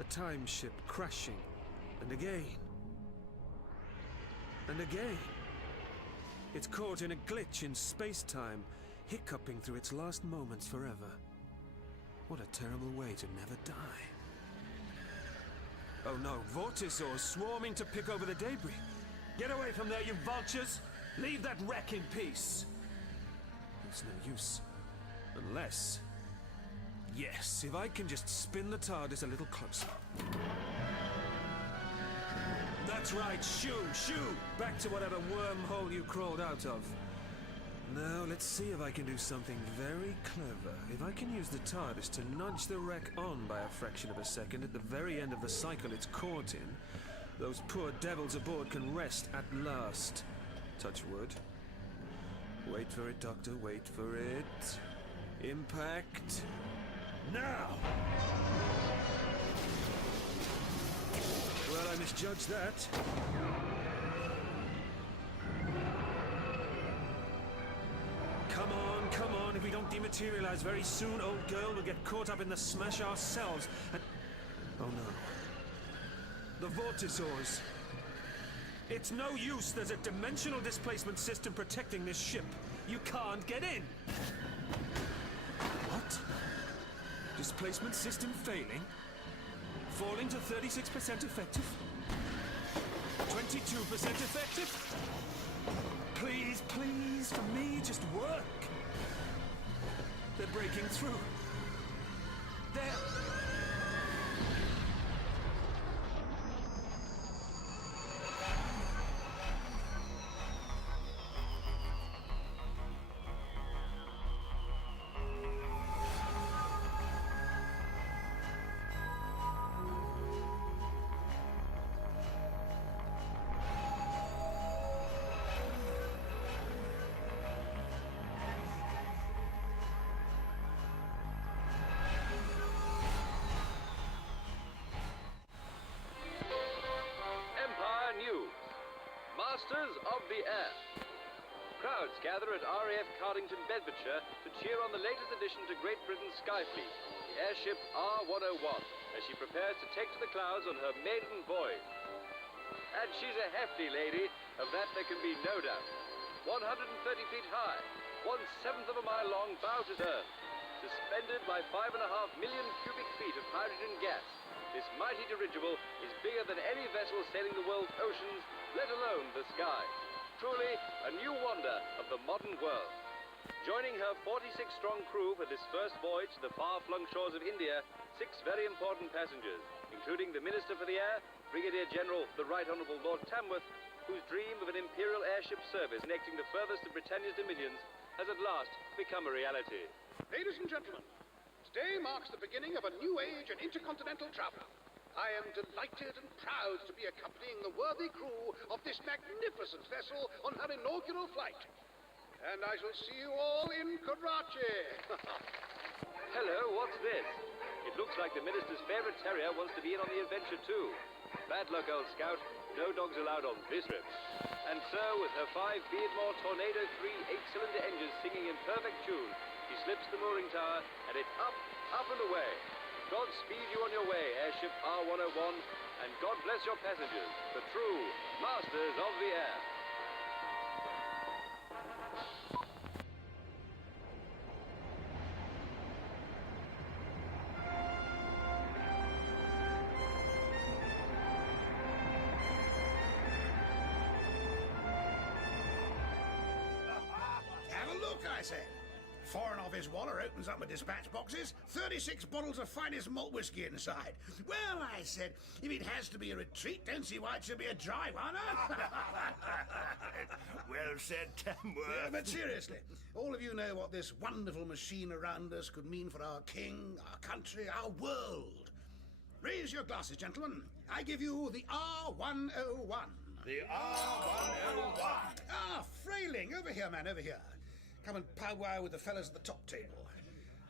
Time ship crashing, and again, and again. It's caught in a glitch in space-time, hiccuping through its last moments forever. What a terrible way to never die. Oh no, vortisaurs swarming to pick over the debris. Get away from there, you vultures! Leave that wreck in peace! It's no use. Unless... Yes, if I can just spin the TARDIS a little closer. That's right, shoo, shoo! Back to whatever wormhole you crawled out of. Now, let's see if I can do something very clever. If I can use the TARDIS to nudge the wreck on by a fraction of a second at the very end of the cycle it's caught in, Those poor devils aboard can rest at last. Touch wood. Wait for it, Doctor, wait for it. Impact. Now! Well, I misjudged that. Come on, come on. If we don't dematerialize very soon, old girl, we'll get caught up in the smash ourselves. And... oh no. The vortisaurs. It's no use. There's a dimensional displacement system protecting this ship. You can't get in. What? Displacement system failing? Falling to 36% effective? 22% effective? Please, please, for me, just work. They're breaking through. They're... Masters of the Air. Crowds gather at RAF Cardington, Bedfordshire to cheer on the latest addition to Great Britain's sky fleet, the airship R101, as she prepares to take to the clouds on her maiden voyage. And she's a hefty lady, of that there can be no doubt. 130 feet high, 1/7 of a mile long, bow to earth, suspended by 5.5 million cubic feet of hydrogen gas. This mighty dirigible is bigger than any vessel sailing the world's oceans, let alone the sky. Truly, a new wonder of the modern world. Joining her 46-strong crew for this first voyage to the far-flung shores of India, 6 very important passengers, including the Minister for the Air, Brigadier General the Right Honourable Lord Tamworth, whose dream of an Imperial airship service connecting the furthest of Britannia's dominions has at last become a reality. Ladies and gentlemen, today marks the beginning of a new age in intercontinental travel. I am delighted and proud to be accompanying the worthy crew of this magnificent vessel on her inaugural flight. And I shall see you all in Karachi. Hello, what's this? It looks like the Minister's favourite terrier wants to be in on the adventure too. Bad luck, old scout. No dogs allowed on this trip. And so, with her 5 Beardmore Tornado 3 8-cylinder engines singing in perfect tune, she slips the mooring tower, and it's up, up and away. God speed you on your way, airship R101, and God bless your passengers, the true masters of the air. Have a look, I said. Foreign Office Waller opens up my dispatch boxes, 36 bottles of finest malt whiskey inside. Well, I said, if it has to be a retreat, don't see why it should be a dry one, huh? Well said, Tamworth. Yeah, but seriously, all of you know what this wonderful machine around us could mean for our king, our country, our world. Raise your glasses, gentlemen. I give you the R101. The R101. Ah, Frayling, over here, man, over here. Come and powwow with the fellas at the top table.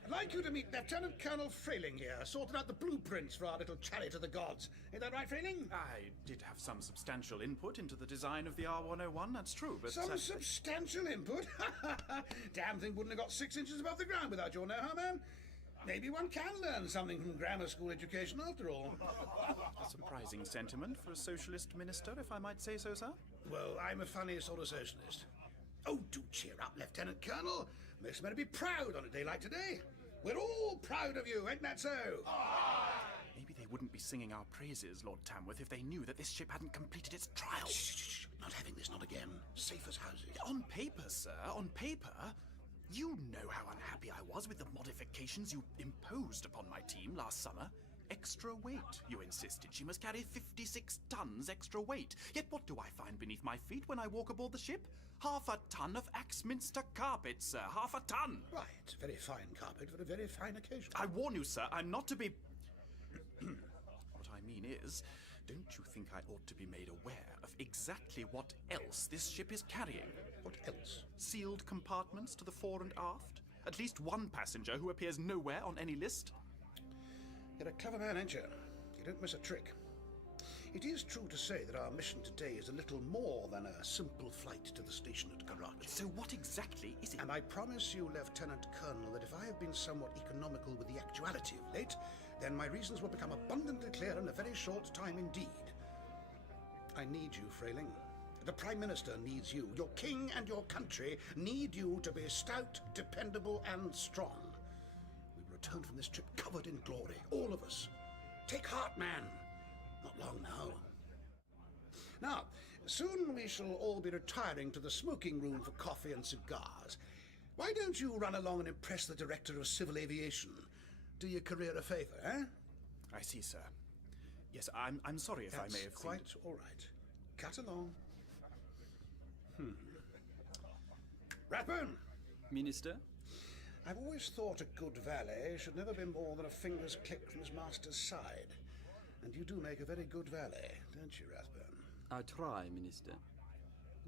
I'd like you to meet Lieutenant Colonel Frayling here, sorting out the blueprints for our little chariot of the gods. Ain't that right, Frayling? I did have some substantial input into the design of the R101, that's true, but... Some substantial input? Damn thing wouldn't have got 6 inches above the ground without your know-how, man. Maybe one can learn something from grammar school education after all. A surprising sentiment for a socialist minister, if I might say so, sir. Well, I'm a funny sort of socialist. Oh, do cheer up, Lieutenant Colonel. Most men would be proud on a day like today. We're all proud of you, ain't that so? Maybe they wouldn't be singing our praises, Lord Tamworth, if they knew that this ship hadn't completed its trial. Shh. Not having this, not again. Safe as houses. On paper, sir, on paper. You know how unhappy I was with the modifications you imposed upon my team last summer. Extra weight, you insisted. She must carry 56 tons extra weight. Yet what do I find beneath my feet when I walk aboard the ship? 1/2 ton of Axminster carpet, sir. 1/2 ton. Right, it's a very fine carpet for a very fine occasion. I warn you, sir, I'm not to be... What I mean is, Don't you think I ought to be made aware of exactly what else this ship is carrying? What else? Sealed compartments to the fore and aft? At least one passenger who appears nowhere on any list? You're a clever man, ain't you? You don't miss a trick. It is true to say that our mission today is a little more than a simple flight to the station at Karachi. So what exactly is it? And I promise you, Lieutenant Colonel, that if I have been somewhat economical with the actuality of late, then my reasons will become abundantly clear in a very short time indeed. I need you, Frayling. The Prime Minister needs you. Your king and your country need you to be stout, dependable, and strong. We will return from this trip covered in glory, all of us. Take heart, man. Not long now. Now, soon we shall all be retiring to the smoking room for coffee and cigars. Why don't you run along and impress the Director of Civil Aviation? Do your career a favour, eh? I see, sir. Yes, I'm sorry if I may have quite all right. Cut along. Rathbone! Minister? I've always thought a good valet should never be more than a finger's click from his master's side. And you do make a very good valet, don't you, Rathbone? I try, Minister.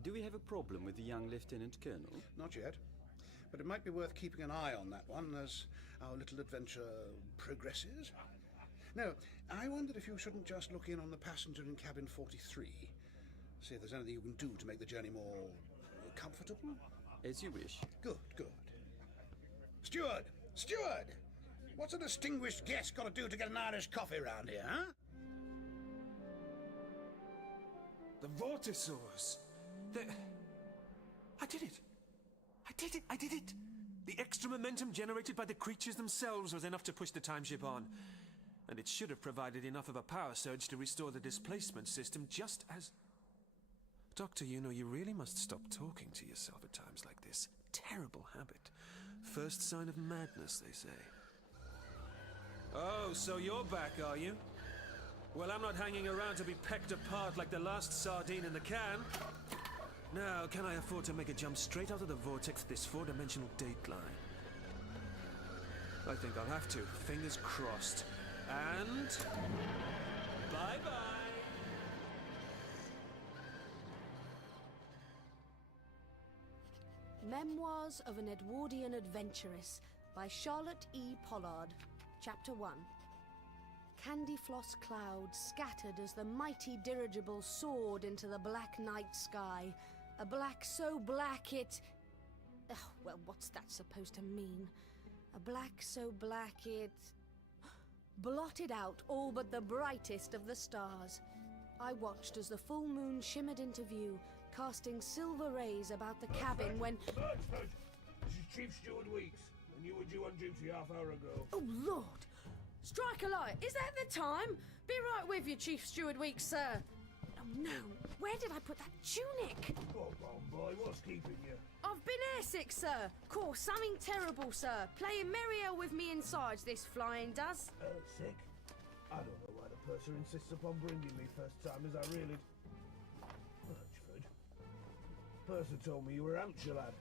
Do we have a problem with the young Lieutenant Colonel? Not yet. But it might be worth keeping an eye on that one as our little adventure progresses. No, I wondered if you shouldn't just look in on the passenger in cabin 43. See if there's anything you can do to make the journey more comfortable. As you wish. Good, good. Steward! Steward! What's a distinguished guest got to do to get an Irish coffee round here, huh? The Vortisaurs! I did it! I did it! I did it! The extra momentum generated by the creatures themselves was enough to push the time ship on. And it should have provided enough of a power surge to restore the displacement system just as... Doctor, you know, you really must stop talking to yourself at times like this. Terrible habit. First sign of madness, they say. Oh, so you're back, are you? Well, I'm not hanging around to be pecked apart like the last sardine in the can. Now, can I afford to make a jump straight out of the vortex at this four-dimensional dateline? I think I'll have to. Fingers crossed. And... bye-bye! Memoirs of an Edwardian Adventuress by Charlotte E. Pollard. Chapter 1. Candy floss clouds scattered as the mighty dirigible soared into the black night sky. A black so black it... Oh, well, what's that supposed to mean? A black so black it... blotted out all but the brightest of the stars. I watched as the full moon shimmered into view, casting silver rays about the cabin when... This is Chief Steward Weeks, and you were due on duty half hour ago. Oh, Lord! Strike a light! Is that the time? Be right with you, Chief Steward Weeks, sir. Oh, no. Where did I put that tunic? Come on, boy. What's keeping you? I've been airsick, sir. Course, something terrible, sir. Playing merry-o with me insides, this flying does. Sick? I don't know why the purser insists upon bringing me first time as I really... Birchford. Purser told me you were Hampshire lad.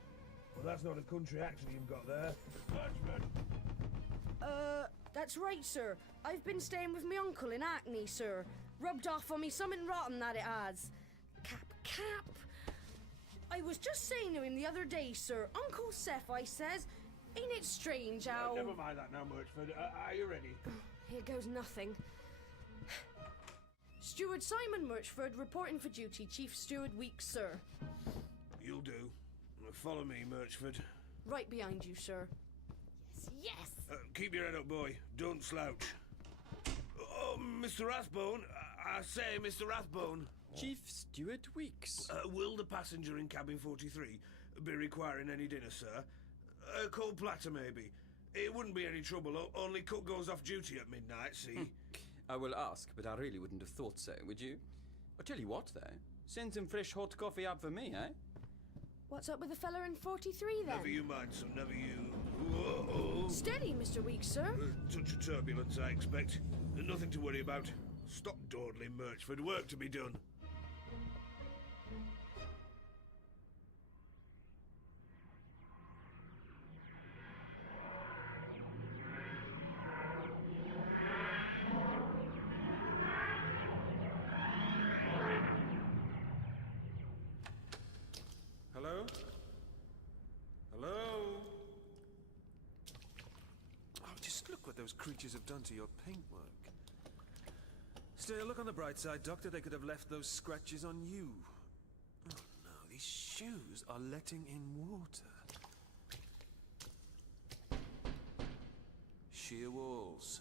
Well, that's not a country accent you've got there. Birchford! That's right, sir. I've been staying with me uncle in Hackney, sir. Rubbed off on me something rotten that it has. Cap. I was just saying to him the other day, sir. Uncle Seth, I says, ain't it strange how... Never mind that now, Murchford. Are you ready? Here goes nothing. Steward Simon Murchford reporting for duty, Chief Steward Weeks, sir. You'll do. Follow me, Murchford. Right behind you, sir. Yes! Keep your head up, boy. Don't slouch. Oh, Mr. Rathbone. I say, Mr. Rathbone. Chief Steward Weeks. Will the passenger in cabin 43 be requiring any dinner, sir? A cold platter, maybe. It wouldn't be any trouble. Only cook goes off duty at midnight, see? I will ask, but I really wouldn't have thought so, would you? I'll tell you what, though. Send some fresh hot coffee up for me, eh? What's up with the fella in 43, then? Never you mind, son, never you. Whoa. Steady, Mr. Weeks, sir. Touch of turbulence, I expect. Nothing to worry about. Stop dawdling, Murchford. Work to be done. creatures have done to your paintwork. Still, look on the bright side, Doctor. They could have left those scratches on you. Oh no, these shoes are letting in water. Sheer walls.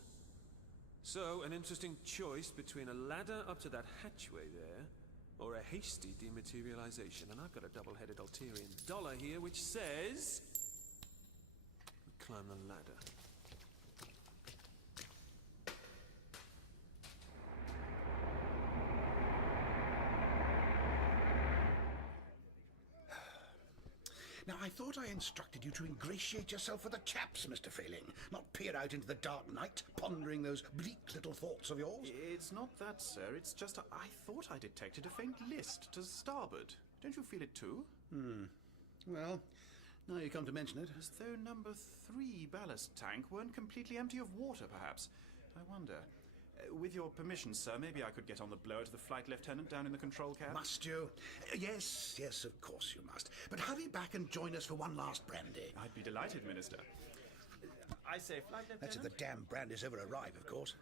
So, an interesting choice between a ladder up to that hatchway there, or a hasty dematerialization. And I've got a double-headed Altarian dollar here which says... we climb the ladder. Now, I thought I instructed you to ingratiate yourself with the chaps, Mr. Frayling, not peer out into the dark night, pondering those bleak little thoughts of yours. It's not that, sir. It's just I thought I detected a faint list to starboard. Don't you feel it too? Well, now you come to mention it. As though number 3 ballast tank weren't completely empty of water, perhaps. I wonder. With your permission, sir, maybe I could get on the blower to the flight lieutenant down in the control cab? Must you? Yes, of course you must. But hurry back and join us for one last brandy. I'd be delighted, Minister. I say, flight lieutenant? That's if the damn brandies ever arrive, of course.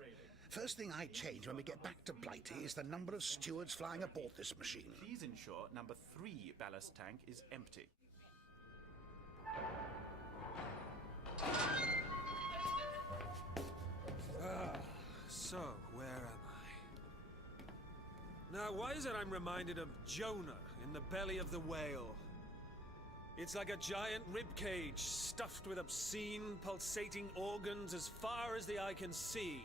First thing I change when we get back to Blighty is the number of stewards flying aboard this machine. Please ensure number 3 ballast tank is empty. So, where am I? Now, why is it I'm reminded of Jonah in the belly of the whale? It's like a giant ribcage stuffed with obscene, pulsating organs as far as the eye can see.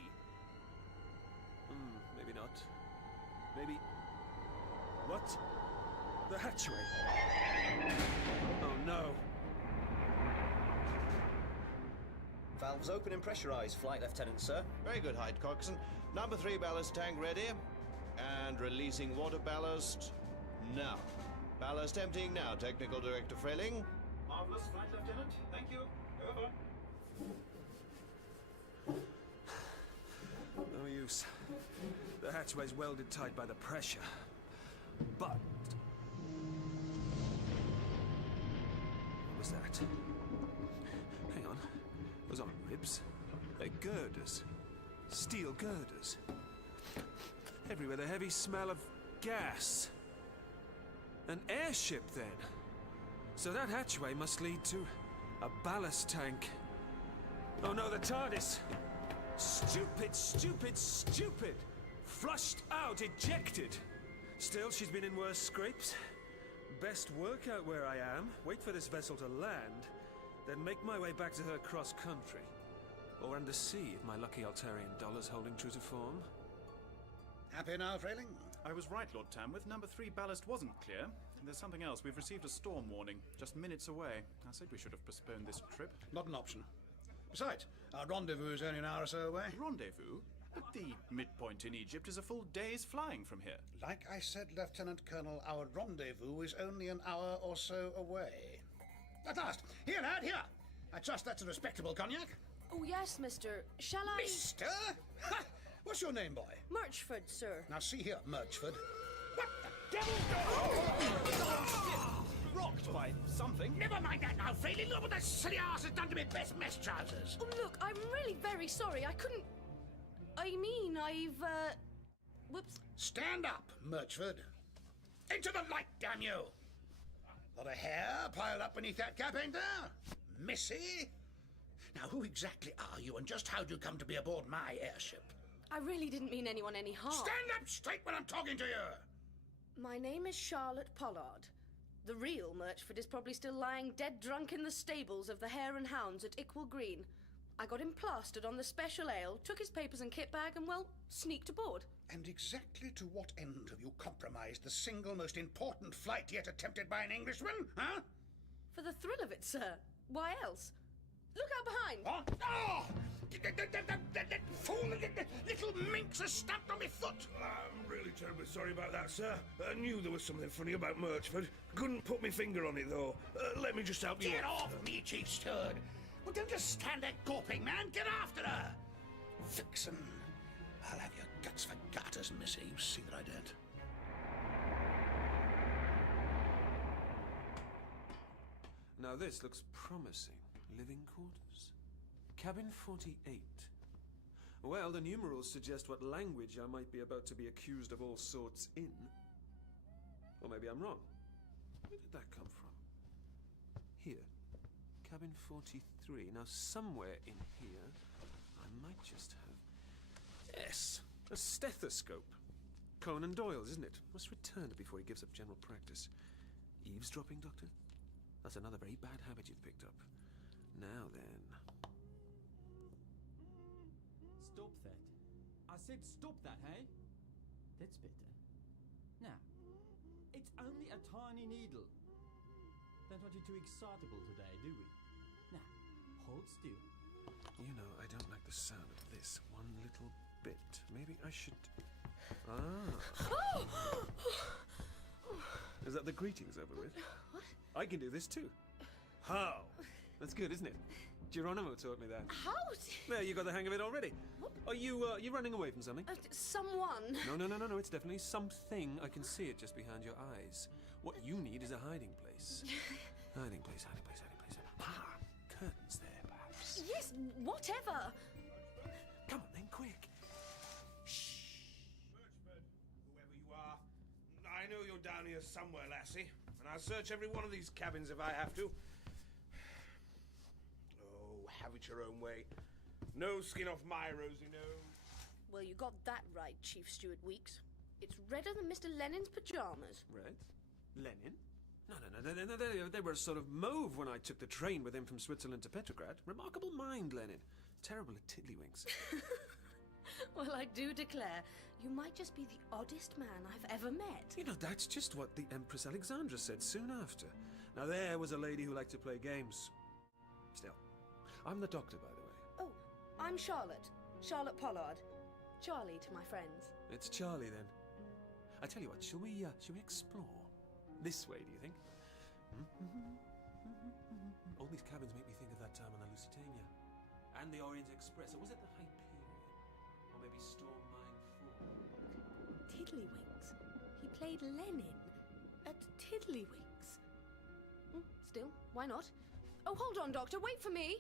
Maybe not. Maybe... What? The hatchway. Oh no. Valves open and pressurized, Flight Lieutenant, sir. Very good, Hyde Coxon. Number 3 ballast tank ready. And releasing water ballast now. Ballast emptying now, Technical Director Frayling. Marvelous, Flight Lieutenant. Thank you. Over. No use. The hatchway's welded tight by the pressure. But... what was that? Hang on. Those aren't ribs. They're girders. Steel girders. Everywhere the heavy smell of gas. An airship, then. So that hatchway must lead to a ballast tank. Oh no, the TARDIS! Stupid, stupid, stupid! Flushed out, ejected! Still, she's been in worse scrapes. Best work out where I am, wait for this vessel to land, then make my way back to her cross-country. Or under sea, if my lucky Altarian dollar's holding true to form. Happy now, Frayling? I was right, Lord Tamworth. Number 3 ballast wasn't clear. There's something else. We've received a storm warning, just minutes away. I said we should have postponed this trip. Not an option. Besides, our rendezvous is only an hour or so away. Rendezvous? But the midpoint in Egypt is a full day's flying from here. Like I said, Lieutenant Colonel, our rendezvous is only an hour or so away. At last! Here, lad, here! I trust that's a respectable cognac. Oh, yes, mister. Shall I... Mister? Ha! What's your name, boy? Murchford, sir. Now, see here, Murchford. What the devil? Rocked by something. Never mind that now, Frayling. Look what that silly arse has done to me best mess trousers. Oh, look, I'm really very sorry. I couldn't... I mean, I've, whoops. Stand up, Murchford. Into the light, damn you! Lot of hair piled up beneath that cap, ain't there? Missy? Now, who exactly are you, and just how do you come to be aboard my airship? I really didn't mean anyone any harm. Stand up straight when I'm talking to you! My name is Charlotte Pollard. The real Murchford is probably still lying dead drunk in the stables of the Hare and Hounds at Ickwell Green. I got him plastered on the special ale, took his papers and kit bag, and, well, sneaked aboard. And exactly to what end have you compromised the single most important flight yet attempted by an Englishman, huh? For the thrill of it, sir. Why else? Look out behind! What? Oh! That fool, little minx has stamped on my foot! I'm really terribly sorry about that, sir. I knew there was something funny about Murchford. Couldn't put my finger on it, though. Let me just help you. Get off me, Chief Steward! Well, don't just stand there gawping, man. Get after her! Vixen. I'll have your guts for garters, missy. You see that I don't. Now this looks promising. Living quarters. Cabin 48. Well, the numerals suggest what language I might be about to be accused of all sorts in. Or maybe I'm wrong. Where did that come from? Here. Cabin 43. Now, somewhere in here, I might just have... Yes! A stethoscope. Conan Doyle's, isn't it? Must return it before he gives up general practice. Eavesdropping, Doctor? That's another very bad habit you've picked up. Now then... Stop that. I said stop that, hey? That's better. Now, it's only a tiny needle. Don't want you too excitable today, do we? Now, hold still. You know, I don't like the sound of this one little bit. Maybe I should... Ah! Is that the greetings over with? What? I can do this too. How? That's good, isn't it? Geronimo taught me that. How? There, you got the hang of it already. What? Are you running away from something? Someone. No, it's definitely something. I can see it just behind your eyes. What you need is a hiding place. Hiding place. Ah, curtains there, perhaps. Yes, whatever. Come on then, quick. Whoever you are, I know you're down here somewhere, lassie, and I'll search every one of these cabins if I have to. Oh, have it your own way. No skin off my rosy nose. Well, you got that right, Chief Steward Weeks. It's redder than Mr. Lenin's pajamas. Red? Lenin? No. They were sort of mauve when I took the train with him from Switzerland to Petrograd. Remarkable mind, Lenin. Terrible at tiddlywinks. Well, I do declare, you might just be the oddest man I've ever met. You know, that's just what the Empress Alexandra said soon after. Now, there was a lady who liked to play games. Still, I'm the doctor, by the way. Oh, I'm Charlotte. Charlotte Pollard. Charlie to my friends. It's Charlie, then. I tell you what, shall we explore? This way, do you think? All these cabins make me think of that time on the Lusitania. And the Orient Express. Or was it the Hyperion? Or maybe Storm Mine 4? Tiddlywinks. He played Lenin at Tiddlywinks. Still, why not? Oh, hold on, Doctor. Wait for me.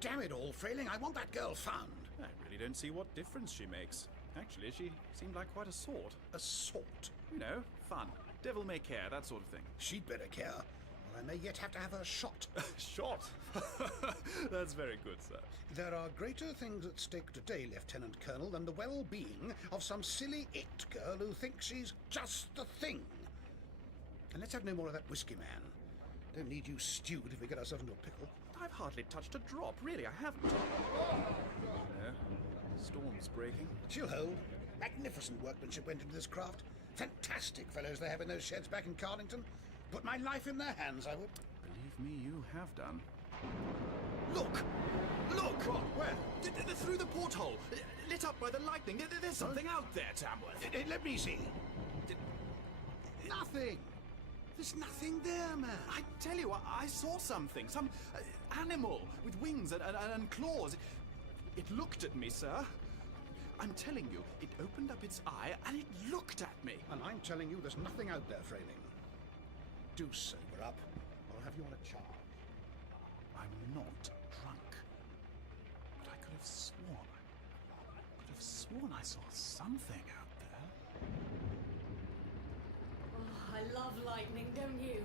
Damn it all, Frayling. I want that girl found. I really don't see what difference she makes. Actually, she seemed like quite a sort. A sort? You know, fun. Devil may care, that sort of thing. She'd better care, or I may yet have to have her shot. Shot? That's very good, sir. There are greater things at stake today, Lieutenant Colonel, than the well-being of some silly it girl who thinks she's just the thing. And let's have no more of that whiskey, man. Don't need you stewed if we get ourselves into a pickle. I've hardly touched a drop, really, I haven't. No. Storm's breaking. She'll hold. Magnificent workmanship went into this craft. Fantastic fellows they have in those sheds back in Cardington. Put my life in their hands, I would. Believe me, you have done. Look! Look! What? Where? Through the porthole. Lit up by the lightning. There's something out there, Tamworth. Let me see. Nothing! There's nothing there, man. I tell you, I saw something. Some animal with wings and claws. It looked at me, sir. I'm telling you, it opened up its eye and it looked at me. And I'm telling you there's nothing out there, Frayling. Do sober up, or I'll have you on a charge. I'm not drunk. But I could have sworn I saw something out there. Oh, I love lightning, don't you?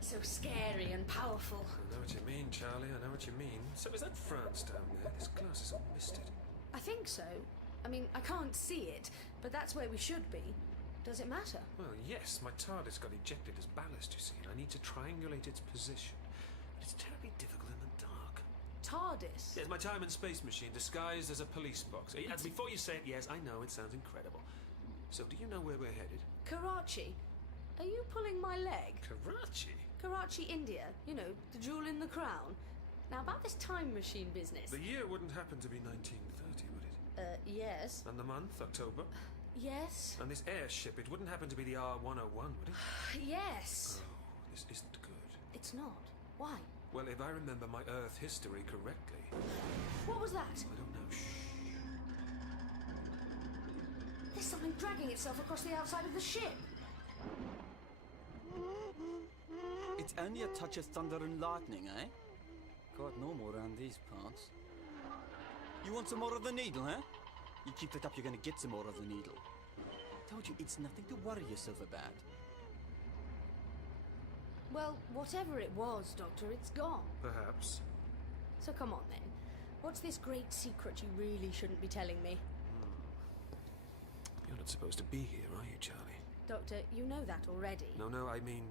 So scary and powerful. I know what you mean, Charlie. I know what you mean. So is that France down there? This glass is all misted. I think so. I mean, I can't see it, but that's where we should be. Does it matter? Well, yes. My TARDIS got ejected as ballast, you see, and I need to triangulate its position. But it's terribly difficult in the dark. TARDIS? Yes, my time and space machine disguised as a police box. And before you say it, yes, I know, it sounds incredible. So do you know where we're headed? Karachi. Are you pulling my leg? Karachi? Karachi, India. You know, the jewel in the crown. Now, about this time machine business. The year wouldn't happen to be 1930, would it? Yes. And the month, October? Yes. And this airship, it wouldn't happen to be the R-101, would it? Yes. Oh, this isn't good. It's not. Why? Well, if I remember my Earth history correctly... What was that? I don't know. Shh. There's something dragging itself across the outside of the ship. It's only a touch of thunder and lightning, eh? Quite normal around these parts. You want some more of the needle, huh? You keep that up, you're gonna get some more of the needle. Told you, it's nothing to worry yourself about. Well, whatever it was, Doctor, it's gone. Perhaps. So come on then. What's this great secret you really shouldn't be telling me? You're not supposed to be here, are you, Charlie? Doctor, you know that already. No, I mean,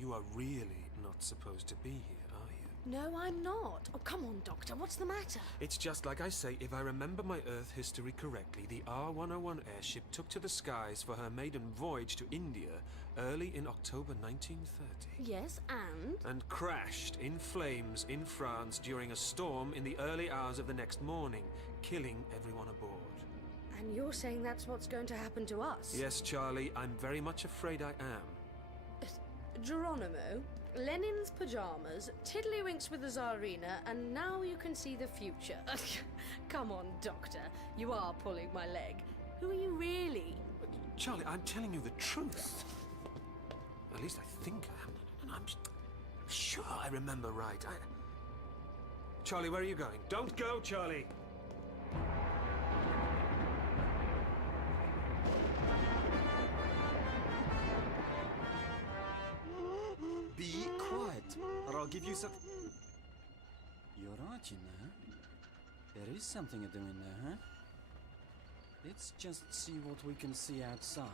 you are really not supposed to be here, are you? No, I'm not. Oh, come on, Doctor, what's the matter? It's just like I say, if I remember my Earth history correctly, the R-101 airship took to the skies for her maiden voyage to India early in October 1930. Yes, and? And crashed in flames in France during a storm in the early hours of the next morning, killing everyone aboard. And you're saying that's what's going to happen to us? Yes, Charlie, I'm very much afraid I am. Geronimo, Lenin's pajamas, Tiddlywinks with the Tsarina, and now you can see the future. Come on, Doctor. You are pulling my leg. Who are you really? Charlie, I'm telling you the truth. At least I think I am. And I'm sure I remember right. Charlie, where are you going? Don't go, Charlie! Be quiet, or I'll give you some... You're right, you know. There is something to do in there, huh? Let's just see what we can see outside.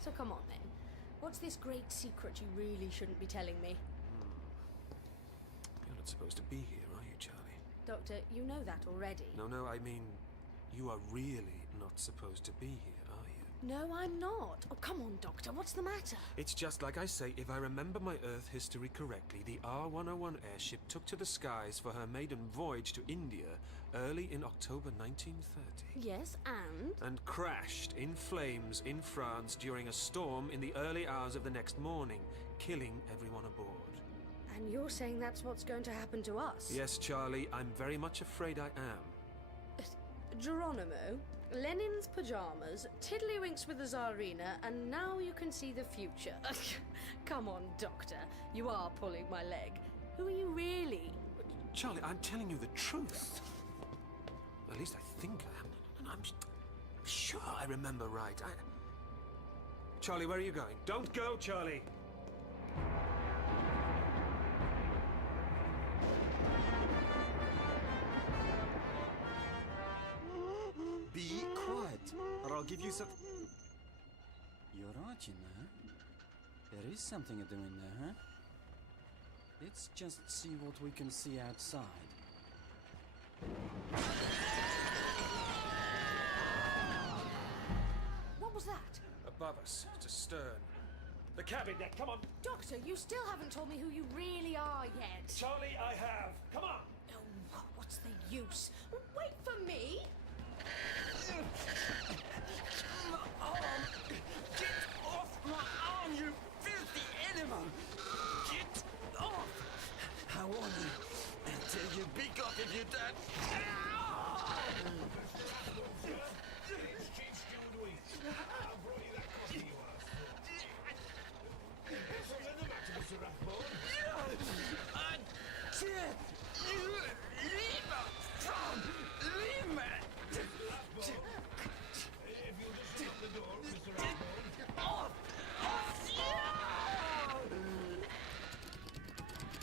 So come on then. What's this great secret you really shouldn't be telling me? You're not supposed to be here, are you, Charlie? Doctor, you know that already. No, I mean, you are really not supposed to be here, are you? No, I'm not. Oh, come on, Doctor, what's the matter? It's just like I say, if I remember my Earth history correctly, the R-101 airship took to the skies for her maiden voyage to India early in October 1930. Yes, and? And crashed in flames in France during a storm in the early hours of the next morning, killing everyone aboard. And you're saying that's what's going to happen to us? Yes, Charlie, I'm very much afraid I am. Geronimo, Lenin's pajamas, Tiddlywinks with the Tsarina, and now you can see the future. Come on, Doctor. You are pulling my leg. Who are you really? Charlie, I'm telling you the truth. At least I think I am. And I'm sure I remember right. Charlie, where are you going? Don't go, Charlie! Be quiet, or I'll give you some... You're right, you know. There is something to do in there, huh? Let's just see what we can see outside. What was that? Above us, to stern. The cabin deck, come on! Doctor, you still haven't told me who you really are yet. Charlie, I have. Come on! Oh, what's the use? Wait for me! My arm! Get off my arm, you filthy animal! Get off! I warn you, until you beak off if you don't.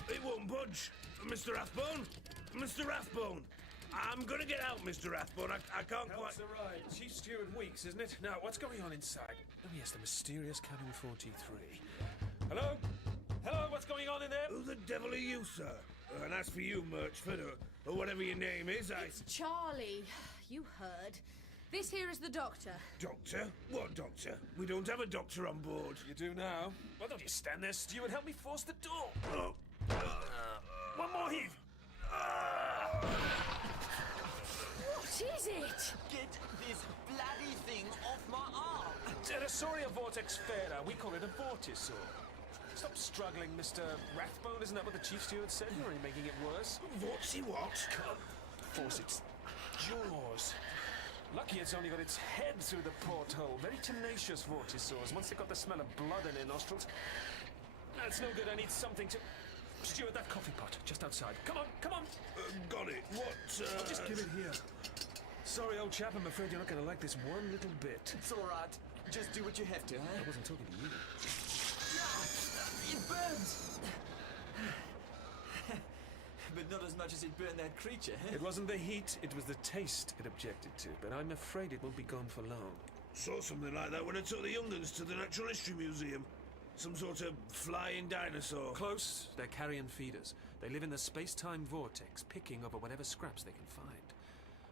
It won't budge. Mr. Rathbone? Mr. Rathbone! I'm gonna get out, Mr. Rathbone. I can't quite... Helps a ride. Chief Steward Weeks, isn't it? Now, what's going on inside? Oh, yes, the mysterious cabin 43. Hello? Hello, what's going on in there? Who the devil are you, sir? And as for you, Murchford, or whatever your name is, It's Charlie. You heard. This here is the doctor. Doctor? What doctor? We don't have a doctor on board. You do now? Well, don't you stand there, Steward. Help me force the door. One more heave. What is it? Get this bloody thing off my arm! Pterosaurus vortex fera. We call it a vortisaur. Stop struggling, Mr. Rathbone. Isn't that what the Chief Steward said? You're only making it worse. What's he what? Come. Force its jaws. Lucky it's only got its head through the porthole. Very tenacious vortisaurs. Once they've got the smell of blood in their nostrils. That's no good. I need something to... Steward, that coffee pot just outside. Come on, come on. Got it. What, I'll just give it here. Sorry, old chap. I'm afraid you're not going to like this one little bit. It's all right. Just do what you have to, huh? I wasn't talking to you. It burns! But not as much as it burned that creature, huh? It wasn't the heat, it was the taste it objected to. But I'm afraid it won't be gone for long. Saw something like that when I took the young'uns to the Natural History Museum. Some sort of flying dinosaur. Close. They're carrion feeders. They live in the space-time vortex, picking over whatever scraps they can find.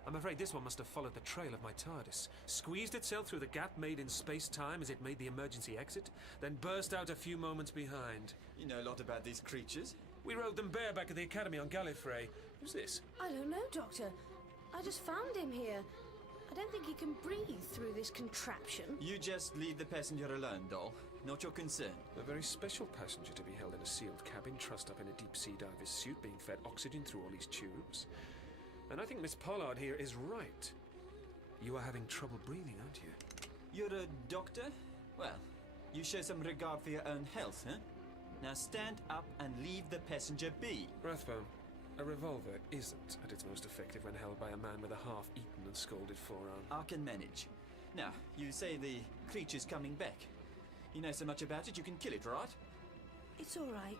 I'm afraid this one must have followed the trail of my TARDIS, squeezed itself through the gap made in space-time as it made the emergency exit, then burst out a few moments behind. You know a lot about these creatures. We rode them bareback at the Academy on Gallifrey. Who's this? I don't know, Doctor. I just found him here. I don't think he can breathe through this contraption. You just leave the passenger alone, doll. Not your concern. A very special passenger to be held in a sealed cabin, trussed up in a deep-sea diver's suit, being fed oxygen through all these tubes. And I think Miss Pollard here is right. You are having trouble breathing, aren't you? You're a doctor? Well, you show some regard for your own health, huh? Now stand up and leave the passenger be. Rathbone, a revolver isn't at its most effective when held by a man with a half-eaten and scalded forearm. I can manage. Now, you say the creature's coming back. You know so much about it, you can kill it, right? It's all right.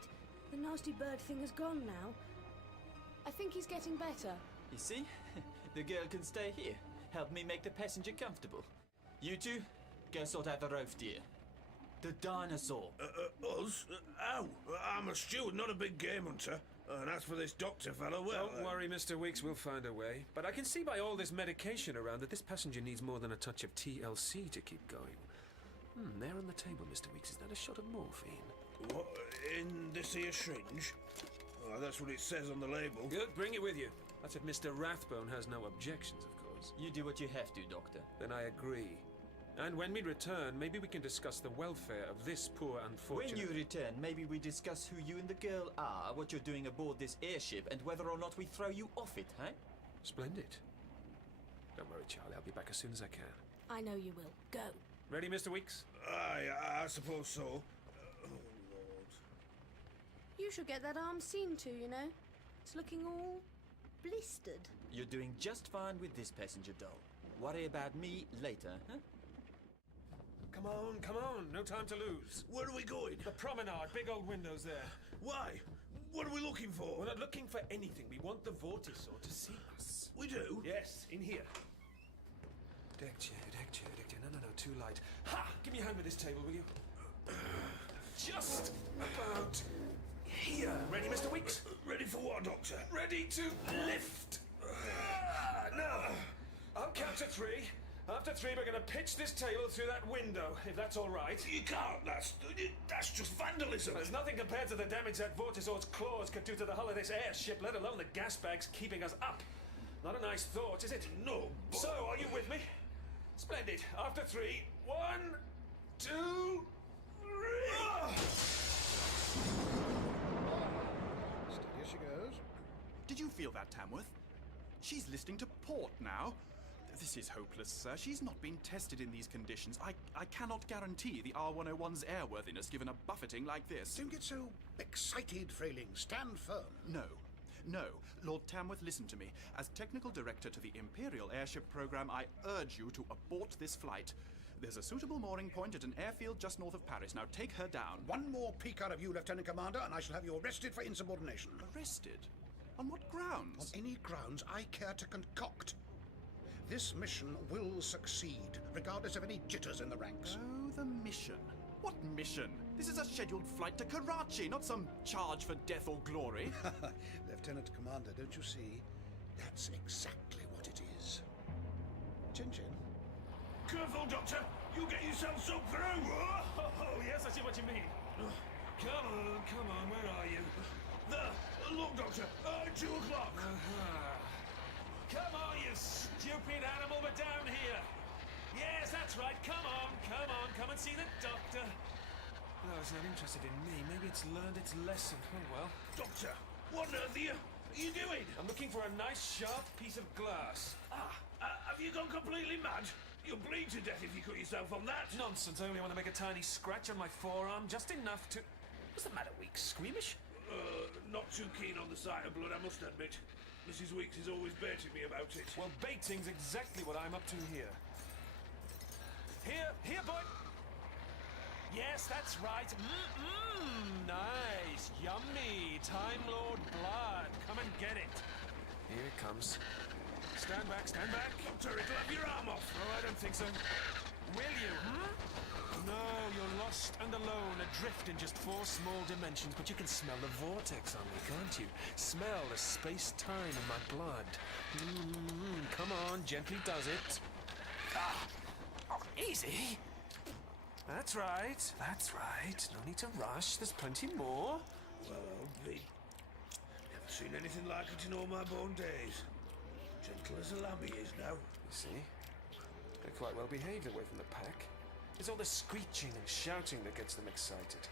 The nasty bird thing is gone now. I think he's getting better. You see? The girl can stay here. Help me make the passenger comfortable. You two, go sort out the roast deer. The dinosaur. Us? Ow! I'm a steward, not a big game hunter. And as for this doctor fellow, well... Don't worry, Mr. Weeks, we'll find a way. But I can see by all this medication around that this passenger needs more than a touch of TLC to keep going. There on the table, Mr. Weeks, is that a shot of morphine? What? In this here syringe? Oh, that's what it says on the label. Good, bring it with you. That's if Mr. Rathbone has no objections, of course. You do what you have to, Doctor. Then I agree. And when we return, maybe we can discuss the welfare of this poor unfortunate... When you return, maybe we discuss who you and the girl are, what you're doing aboard this airship, and whether or not we throw you off it, huh? Splendid. Don't worry, Charlie. I'll be back as soon as I can. I know you will. Go. Ready, Mr. Weeks? I suppose so. Oh, Lord. You should get that arm seen to, you know. It's looking all blistered. You're doing just fine with this passenger doll. Worry about me later, huh? Come on, come on. No time to lose. Where are we going? The promenade. Big old windows there. Why? What are we looking for? We're not looking for anything. We want the vortisaur to see us. We do? Yes, in here. Deck chair, deck chair, deck chair. No, too light. Ha! Give me a hand with this table, will you? Just about here. Ready, Mr. Weeks? Ready for what, Doctor? Ready to lift. Now, I'll count to 3. After 3, we're going to pitch this table through that window, if that's all right. You can't. That's just vandalism. There's nothing compared to the damage that vortisaur's claws could do to the hull of this airship, let alone the gas bags keeping us up. Not a nice thought, is it? No. So, are you with me? Splendid. After 3, 1, 2, 3. Steady as she goes. Did you feel that, Tamworth? She's listening to port now. This is hopeless, sir. She's not been tested in these conditions. I cannot guarantee the R101's airworthiness given a buffeting like this. Don't get so excited, Frayling. Stand firm. No. Lord Tamworth, listen to me. As technical director to the Imperial Airship Program, I urge you to abort this flight. There's a suitable mooring point at an airfield just north of Paris. Now take her down. One more peek out of you, Lieutenant Commander, and I shall have you arrested for insubordination. Arrested? On what grounds? On any grounds I care to concoct. This mission will succeed, regardless of any jitters in the ranks. Oh, the mission. What mission? This is a scheduled flight to Karachi, not some charge for death or glory. Lieutenant Commander, don't you see? That's exactly what it is. Chin-chin. Careful, Doctor! You'll get yourself sucked through! Oh, yes, I see what you mean. Come on, where are you? There! Look, Doctor! 2 o'clock! Come on, you stupid animal, but down here! Yes, that's right, come on, come and see the Doctor! No, it's not interested in me. Maybe it's learned its lesson. Oh, well. Doctor, what on earth are you doing? I'm looking for a nice, sharp piece of glass. Have you gone completely mad? You'll bleed to death if you cut yourself on that. Nonsense, I only want to make a tiny scratch on my forearm, just enough to... What's the matter, Weeks? Squeamish? Not too keen on the sight of blood, I must admit. Mrs. Weeks is always baiting me about it. Well, baiting's exactly what I'm up to here. Here, boy! Yes, that's right. Nice, yummy, Time Lord blood. Come and get it. Here it comes. Stand back, stand back. Doctor, it'll have your arm off. Oh, I don't think so. Will you? No, you're lost and alone, adrift in just 4 small dimensions, but you can smell the vortex on me, can't you? Smell the space-time in my blood. Come on, gently does it. Oh, easy. That's right, that's right. No need to rush, there's plenty more. Well, I'll be. Never seen anything like it in all my born days. Gentle as a lamb he is now. You see? They're quite well behaved away from the pack. It's all the screeching and shouting that gets them excited.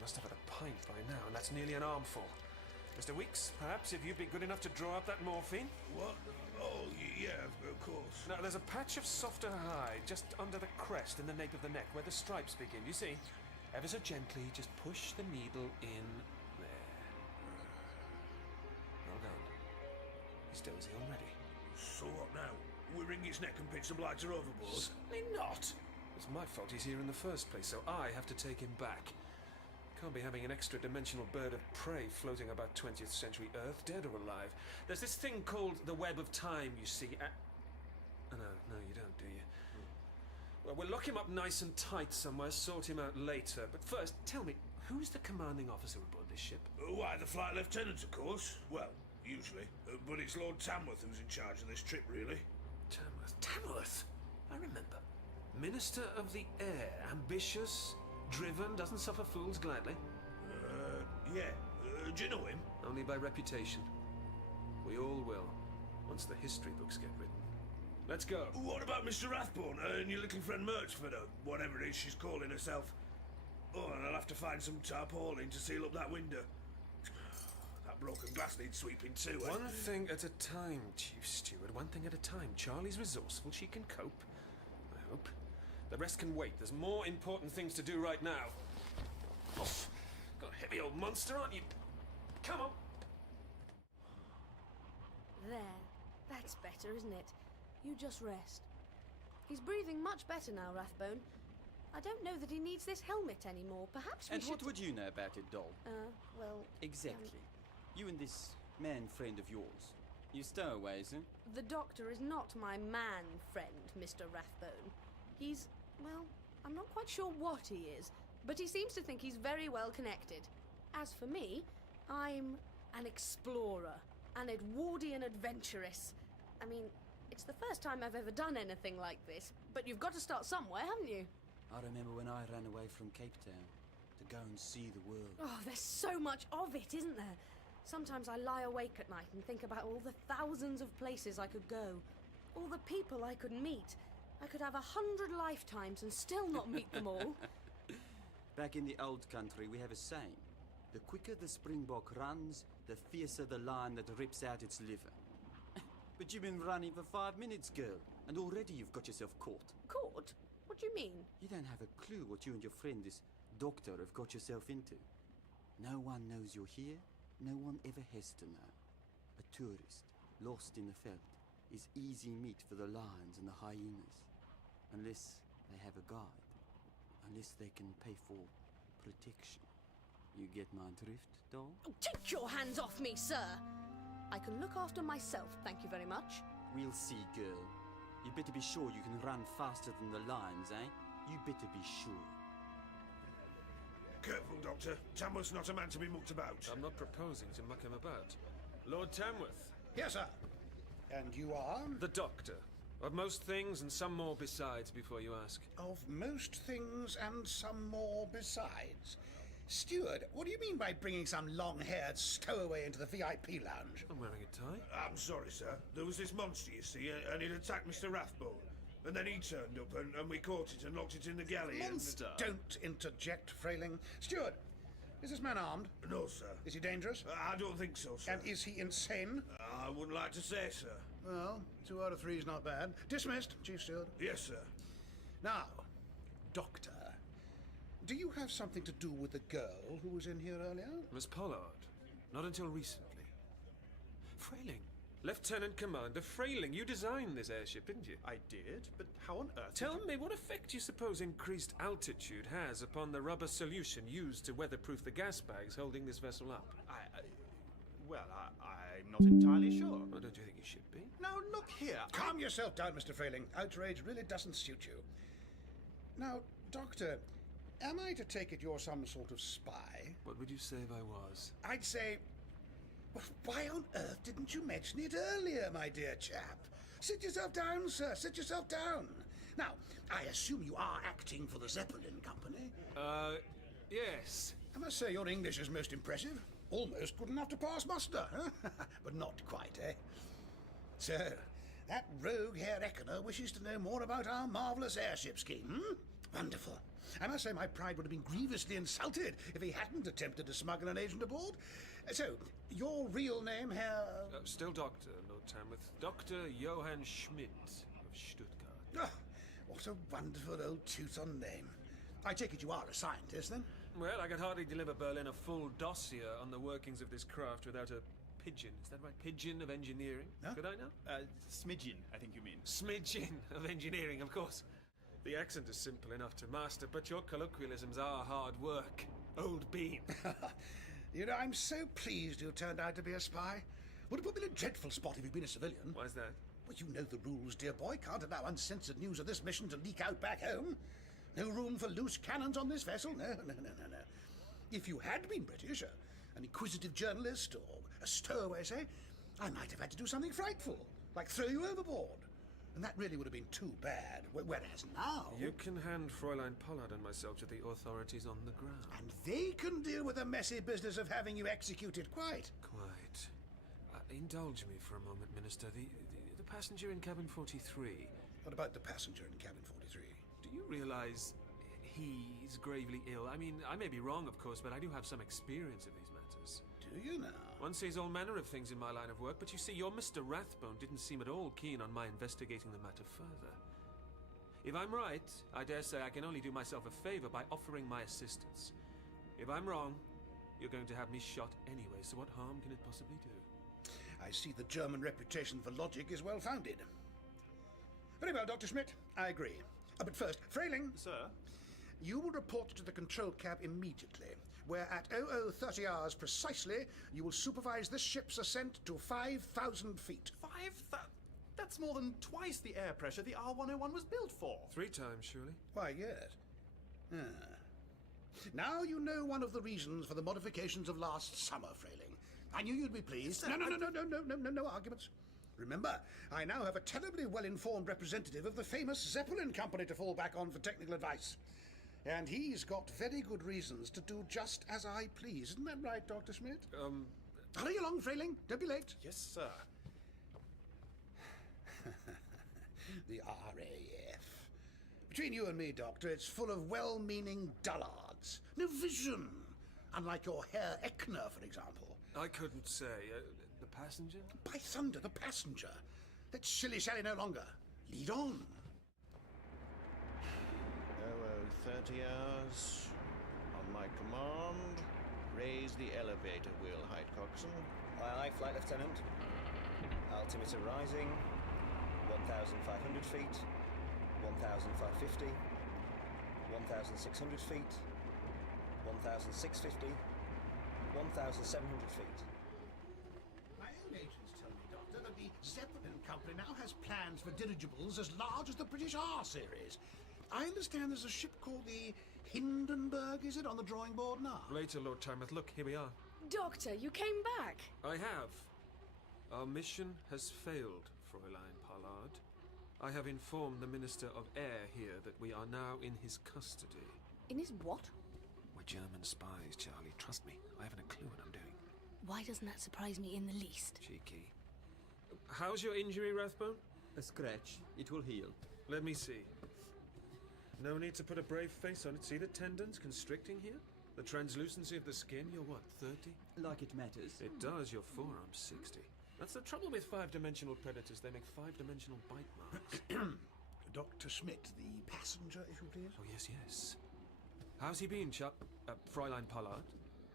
Must have had a pint by now, and that's nearly an armful. Mr. Weeks, perhaps if you'd be good enough to draw up that morphine? What? Oh, yeah, of course. Now, there's a patch of softer hide just under the crest in the nape of the neck where the stripes begin, you see? Ever so gently, just push the needle in there. Well done. He's dozy already. So what now? We wring his neck and pitch some lighter overboard? Certainly not. It's my fault he's here in the first place, so I have to take him back. Can't be having an extra-dimensional bird of prey floating about 20th century Earth, dead or alive. There's this thing called the web of time, you see. No, you don't, do you? Well, we'll lock him up nice and tight somewhere, sort him out later. But first, tell me, who's the commanding officer aboard this ship? Why, the flight lieutenant, of course. Well, usually. But it's Lord Tamworth who's in charge of this trip, really. Tamworth? I remember. Minister of the Air, ambitious, driven, doesn't suffer fools gladly. Yeah. Do you know him? Only by reputation. We all will, once the history books get written. Let's go. What about Mr. Rathbone and your little friend Murchford, or whatever it is she's calling herself? Oh, and I'll have to find some tarpaulin to seal up that window. That broken glass needs sweeping too. One thing at a time, Chief Steward. One thing at a time. Charlie's resourceful. She can cope. I hope. The rest can wait. There's more important things to do right now. Oh, got a heavy old monster, aren't you? Come on. There. That's better, isn't it? You just rest. He's breathing much better now, Rathbone. I don't know that he needs this helmet anymore. Perhaps we And should... what would you know about it, doll? Well... Exactly. You and this man friend of yours. You stowaways, eh? The Doctor is not my man friend, Mr. Rathbone. He's... well, I'm not quite sure what he is, but he seems to think he's very well connected. As for me, I'm an explorer, an Edwardian adventuress. I mean, it's the first time I've ever done anything like this, but you've got to start somewhere, haven't you? I remember when I ran away from Cape Town to go and see the world. Oh, there's so much of it, isn't there? Sometimes I lie awake at night and think about all the thousands of places I could go, all the people I could meet. I could have 100 lifetimes and still not meet them all. Back in the old country, we have a saying. The quicker the springbok runs, the fiercer the lion that rips out its liver. But you've been running for 5 minutes, girl, and already you've got yourself caught. Caught? What do you mean? You don't have a clue what you and your friend, this doctor, have got yourself into. No one knows you're here. No one ever has to know. A tourist, lost in the veldt, is easy meat for the lions and the hyenas. Unless they have a guide. Unless they can pay for protection. You get my drift, doll? Oh, take your hands off me, sir! I can look after myself, thank you very much. We'll see, girl. You better be sure you can run faster than the lions, eh? You better be sure. Careful, Doctor. Tamworth's not a man to be mucked about. I'm not proposing to muck him about. Lord Tamworth. Yes, sir. And you are? The Doctor. Of most things and some more besides, before you ask. Of most things and some more besides. Steward, what do you mean by bringing some long-haired stowaway into the VIP lounge? I'm wearing a tie. I'm sorry, sir. There was this monster, you see, and it attacked Mr. Rathbone. And then he turned up, and we caught it and locked it in the galley. Monster! Don't interject, Frayling. Steward, is this man armed? No, sir. Is he dangerous? I don't think so, sir. And is he insane? I wouldn't like to say, sir. Well, 2 out of 3 is not bad. Dismissed, Chief Steward. Yes, sir. Now, Doctor, do you have something to do with the girl who was in here earlier? Miss Pollard. Not until recently. Frayling. Lieutenant Commander Frayling, you designed this airship, didn't you? I did, but how on earth... Tell me, what effect you suppose increased altitude has upon the rubber solution used to weatherproof the gas bags holding this vessel up? I'm not entirely sure. Well, don't you think you should be? Now, look here. Calm yourself down, Mr. Frayling. Outrage really doesn't suit you. Now, Doctor, am I to take it you're some sort of spy? What would you say if I was? I'd say... Well, why on earth didn't you mention it earlier, my dear chap? Sit yourself down, sir. Sit yourself down. Now, I assume you are acting for the Zeppelin Company? Yes. I must say your English is most impressive. Almost good enough to pass muster, huh? But not quite, eh? So, that rogue Herr Eckener wishes to know more about our marvellous airship scheme, hmm? Wonderful. I must say my pride would have been grievously insulted if he hadn't attempted to smuggle an agent aboard. So, your real name, Herr... Still Doctor, Lord Tamworth. Dr. Johann Schmidt of Stuttgart. Oh, what a wonderful old Teuton name. I take it you are a scientist, then? Well, I could hardly deliver Berlin a full dossier on the workings of this craft without a pigeon. Is that right? Pigeon of engineering? Huh? Could I know? Smidgen, I think you mean. Smidgen of engineering, of course. The accent is simple enough to master, but your colloquialisms are hard work. Old bean. You know, I'm so pleased you turned out to be a spy. Would have put me in a dreadful spot if you'd been a civilian. Why's that? Well, you know the rules, dear boy. Can't allow uncensored news of this mission to leak out back home. No room for loose cannons on this vessel. No. If you had been British, an inquisitive journalist, or a stowaway, say, I might have had to do something frightful, like throw you overboard. And that really would have been too bad. Whereas now... You can hand Fräulein Pollard and myself to the authorities on the ground. And they can deal with the messy business of having you executed, quite. Quite. Indulge me for a moment, Minister. The passenger in cabin 43. What about the passenger in cabin 43? Do you realize he's gravely ill? I mean, I may be wrong, of course, but I do have some experience of these matters. Do you now? One sees all manner of things in my line of work, but you see, your Mr. Rathbone didn't seem at all keen on my investigating the matter further. If I'm right, I dare say I can only do myself a favor by offering my assistance. If I'm wrong, you're going to have me shot anyway, so what harm can it possibly do? I see the German reputation for logic is well-founded. Very well, Dr. Schmidt. I agree. But first, Frayling. Sir? You will report to the control cab immediately, where at 0030 hours precisely, you will supervise this ship's ascent to 5,000 feet. 5,000? That's more than twice the air pressure the R101 was built for. 3 times, surely? Why, yes. Now you know one of the reasons for the modifications of last summer, Frayling. I knew you'd be pleased. Sir, No arguments. Remember, I now have a terribly well-informed representative of the famous Zeppelin Company to fall back on for technical advice. And he's got very good reasons to do just as I please. Isn't that right, Dr. Schmidt? Hurry along, Frayling. Don't be late. Yes, sir. The RAF. Between you and me, Doctor, it's full of well-meaning dullards. No vision. Unlike your Herr Eckener, for example. I couldn't say. The passenger? By thunder, the passenger. Let's shilly-shally no longer. Lead on. 30 hours. On my command, raise the elevator wheel height, coxswain. Aye, aye, Flight Lieutenant. Altimeter rising. 1,500 feet. 1,550. 1,600 feet. 1,650. 1,700 feet. My own agents tell me, Doctor, that the Zeppelin Company now has plans for dirigibles as large as the British R series. I understand there's a ship called the Hindenburg, is it, on the drawing board now? Later, Lord Tamworth. Look, here we are. Doctor, you came back. I have. Our mission has failed, Fräulein Pollard. I have informed the Minister of Air here that we are now in his custody. In his what? We're German spies, Charlie. Trust me, I haven't a clue what I'm doing. Why doesn't that surprise me in the least? Cheeky. How's your injury, Rathbone? A scratch. It will heal. Let me see. No need to put a brave face on it. See the tendons constricting here? The translucency of the skin? You're what, 30? Like it matters. It does. Your forearm's 60. That's the trouble with five-dimensional predators. They make five-dimensional bite marks. Dr. Schmidt, the passenger, if you please. Oh, yes, yes. How's he been, Fräulein Pollard?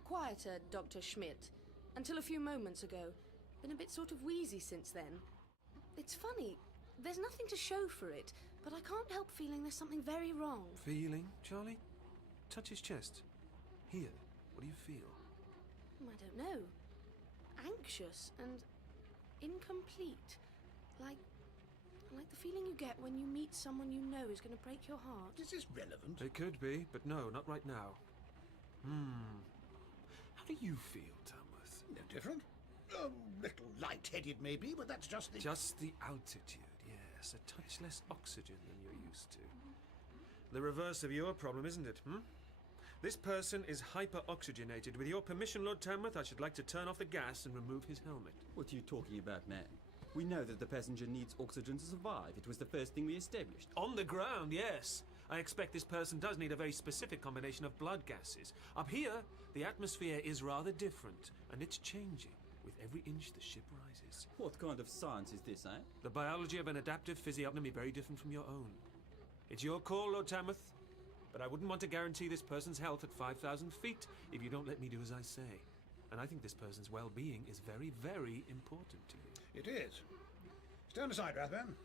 Quieter, Dr. Schmidt. Until a few moments ago. Been a bit sort of wheezy since then. It's funny. There's nothing to show for it, but I can't help feeling there's something very wrong. Feeling, Charlie? Touch his chest. Here. What do you feel? I don't know. Anxious and incomplete. Like the feeling you get when you meet someone you know is going to break your heart. Is this relevant? It could be, but no, not right now. How do you feel, Tamworth? No different. A little light-headed, maybe, but that's just the... Just the altitude, yes. A touch less oxygen than you're used to. The reverse of your problem, isn't it, This person is hyper-oxygenated. With your permission, Lord Tamworth, I should like to turn off the gas and remove his helmet. What are you talking about, man? We know that the passenger needs oxygen to survive. It was the first thing we established. On the ground, yes. I expect this person does need a very specific combination of blood gases. Up here, the atmosphere is rather different, and it's changing. With every inch the ship rises. What kind of science is this, eh? The biology of an adaptive physiognomy very different from your own. It's your call, Lord Tamworth, but I wouldn't want to guarantee this person's health at 5,000 feet if you don't let me do as I say. And I think this person's well-being is very, very important to you. It is. Stand aside, Rathbone.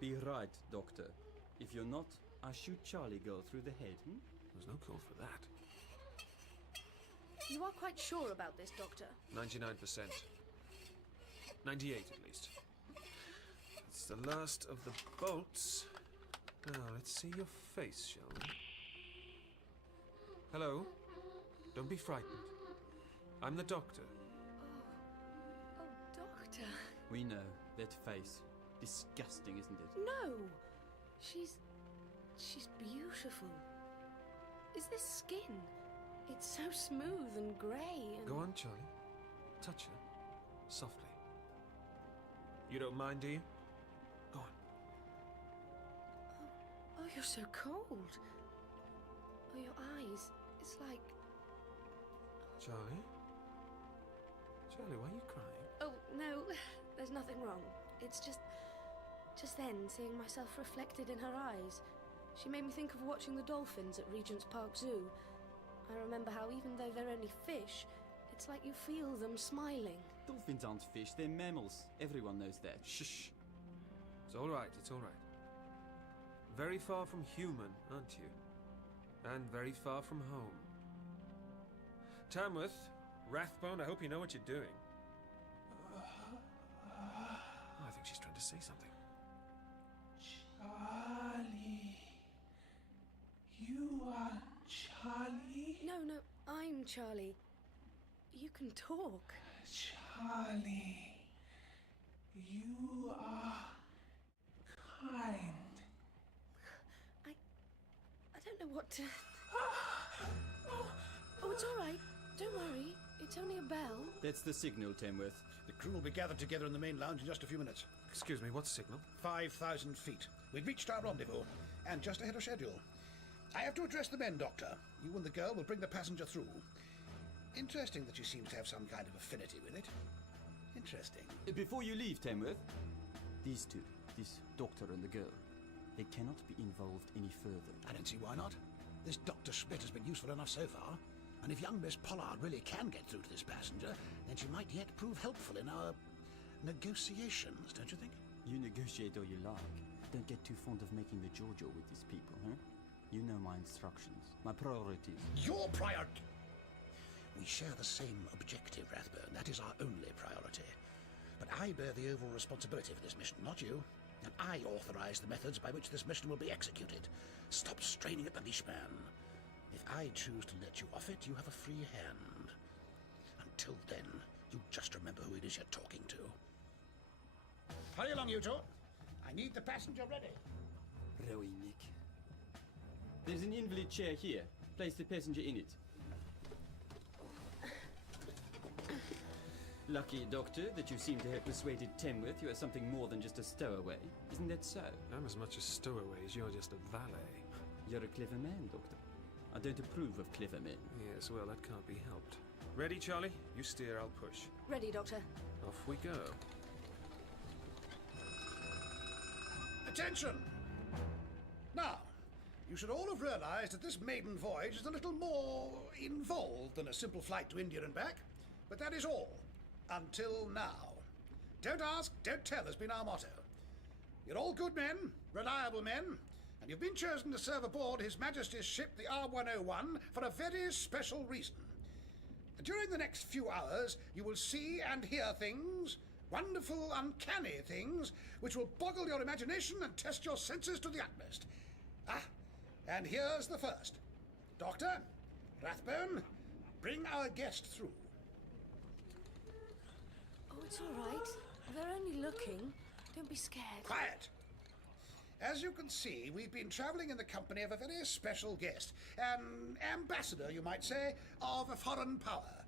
Be right, Doctor. If you're not, I shoot Charlie girl through the head, There's no call for that. You are quite sure about this, Doctor? 99%. 98 at least. It's the last of the bolts. Now, let's see your face, shall we? Hello? Don't be frightened. I'm the doctor. Oh, Doctor. We know. That face. Disgusting, isn't it? No! She's beautiful. Is this skin? It's so smooth and grey and... Go on, Charlie. Touch her. Softly. You don't mind, do you? Go on. Oh, you're so cold. Oh, your eyes. It's like... Charlie? Charlie, why are you crying? Oh, no. There's nothing wrong. It's just then, seeing myself reflected in her eyes. She made me think of watching the dolphins at Regent's Park Zoo. I remember how even though they're only fish, it's like you feel them smiling. Dolphins aren't fish, they're mammals. Everyone knows that. Shh. It's all right, it's all right. Very far from human, aren't you? And very far from home. Tamworth, Rathbone, I hope you know what you're doing. I think she's trying to say something. Charlie. You are Charlie? No, I'm Charlie. You can talk. Charlie. You are kind. I don't know what to... Oh, it's all right. Don't worry. It's only a bell. That's the signal, Tamworth. The crew will be gathered together in the main lounge in just a few minutes. Excuse me, what's signal? 5,000 feet. We've reached our rendezvous, and just ahead of schedule. I have to address the men, Doctor. You and the girl will bring the passenger through. Interesting that she seems to have some kind of affinity with it. Interesting. Before you leave, Tamworth, these two, this doctor and the girl, they cannot be involved any further. I don't see why not. This Dr. Schmidt has been useful enough so far. And if young Miss Pollard really can get through to this passenger, then she might yet prove helpful in our negotiations, don't you think? You negotiate all you like. Don't get too fond of making the Giorgio with these people, huh? You know my instructions, my priorities. Your priority? We share the same objective, Rathbone. That is our only priority. But I bear the overall responsibility for this mission, not you. And I authorize the methods by which this mission will be executed. Stop straining at the leash, man. If I choose to let you off it, you have a free hand. Until then, you just remember who it is you're talking to. Hurry along, you two. I need the passenger ready. Rowie, Nick. There's an invalid chair here. Place the passenger in it. Lucky, Doctor, that you seem to have persuaded Tamworth you are something more than just a stowaway. Isn't that so? I'm as much a stowaway as you're just a valet. You're a clever man, Doctor. I don't approve of clever men. Yes, well, that can't be helped. Ready, Charlie? You steer, I'll push. Ready, Doctor. Off we go. Attention! Now, you should all have realized that this maiden voyage is a little more involved than a simple flight to India and back. But that is all. Until now. Don't ask, don't tell has been our motto. You're all good men, reliable men, and you've been chosen to serve aboard His Majesty's ship, the R101, for a very special reason. During the next few hours, you will see and hear things, wonderful, uncanny things, which will boggle your imagination and test your senses to the utmost. And here's the first. Doctor, Rathbone, bring our guest through. Oh, it's all right. They're only looking. Don't be scared. Quiet! As you can see, we've been travelling in the company of a very special guest, an ambassador, you might say, of a foreign power.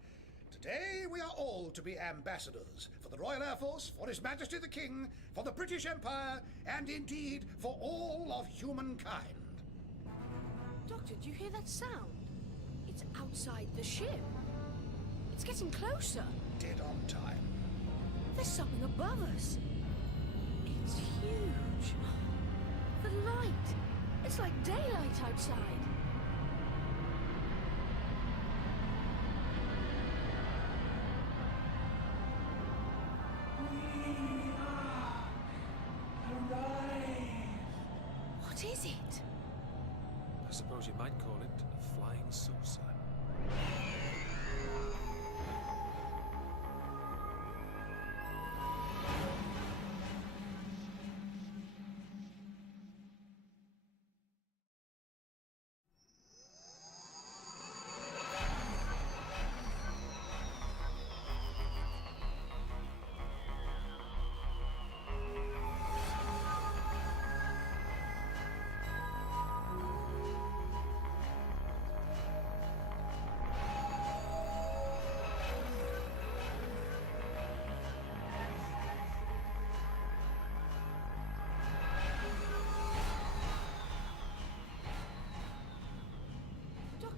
Today we are all to be ambassadors for the Royal Air Force, for His Majesty the King, for the British Empire, and indeed for all of humankind. Doctor, do you hear that sound? It's outside the ship. It's getting closer. Dead on time. There's something above us. It's huge. The light. It's like daylight outside. We are arrived. What is it? I suppose you might call it a flying saucer.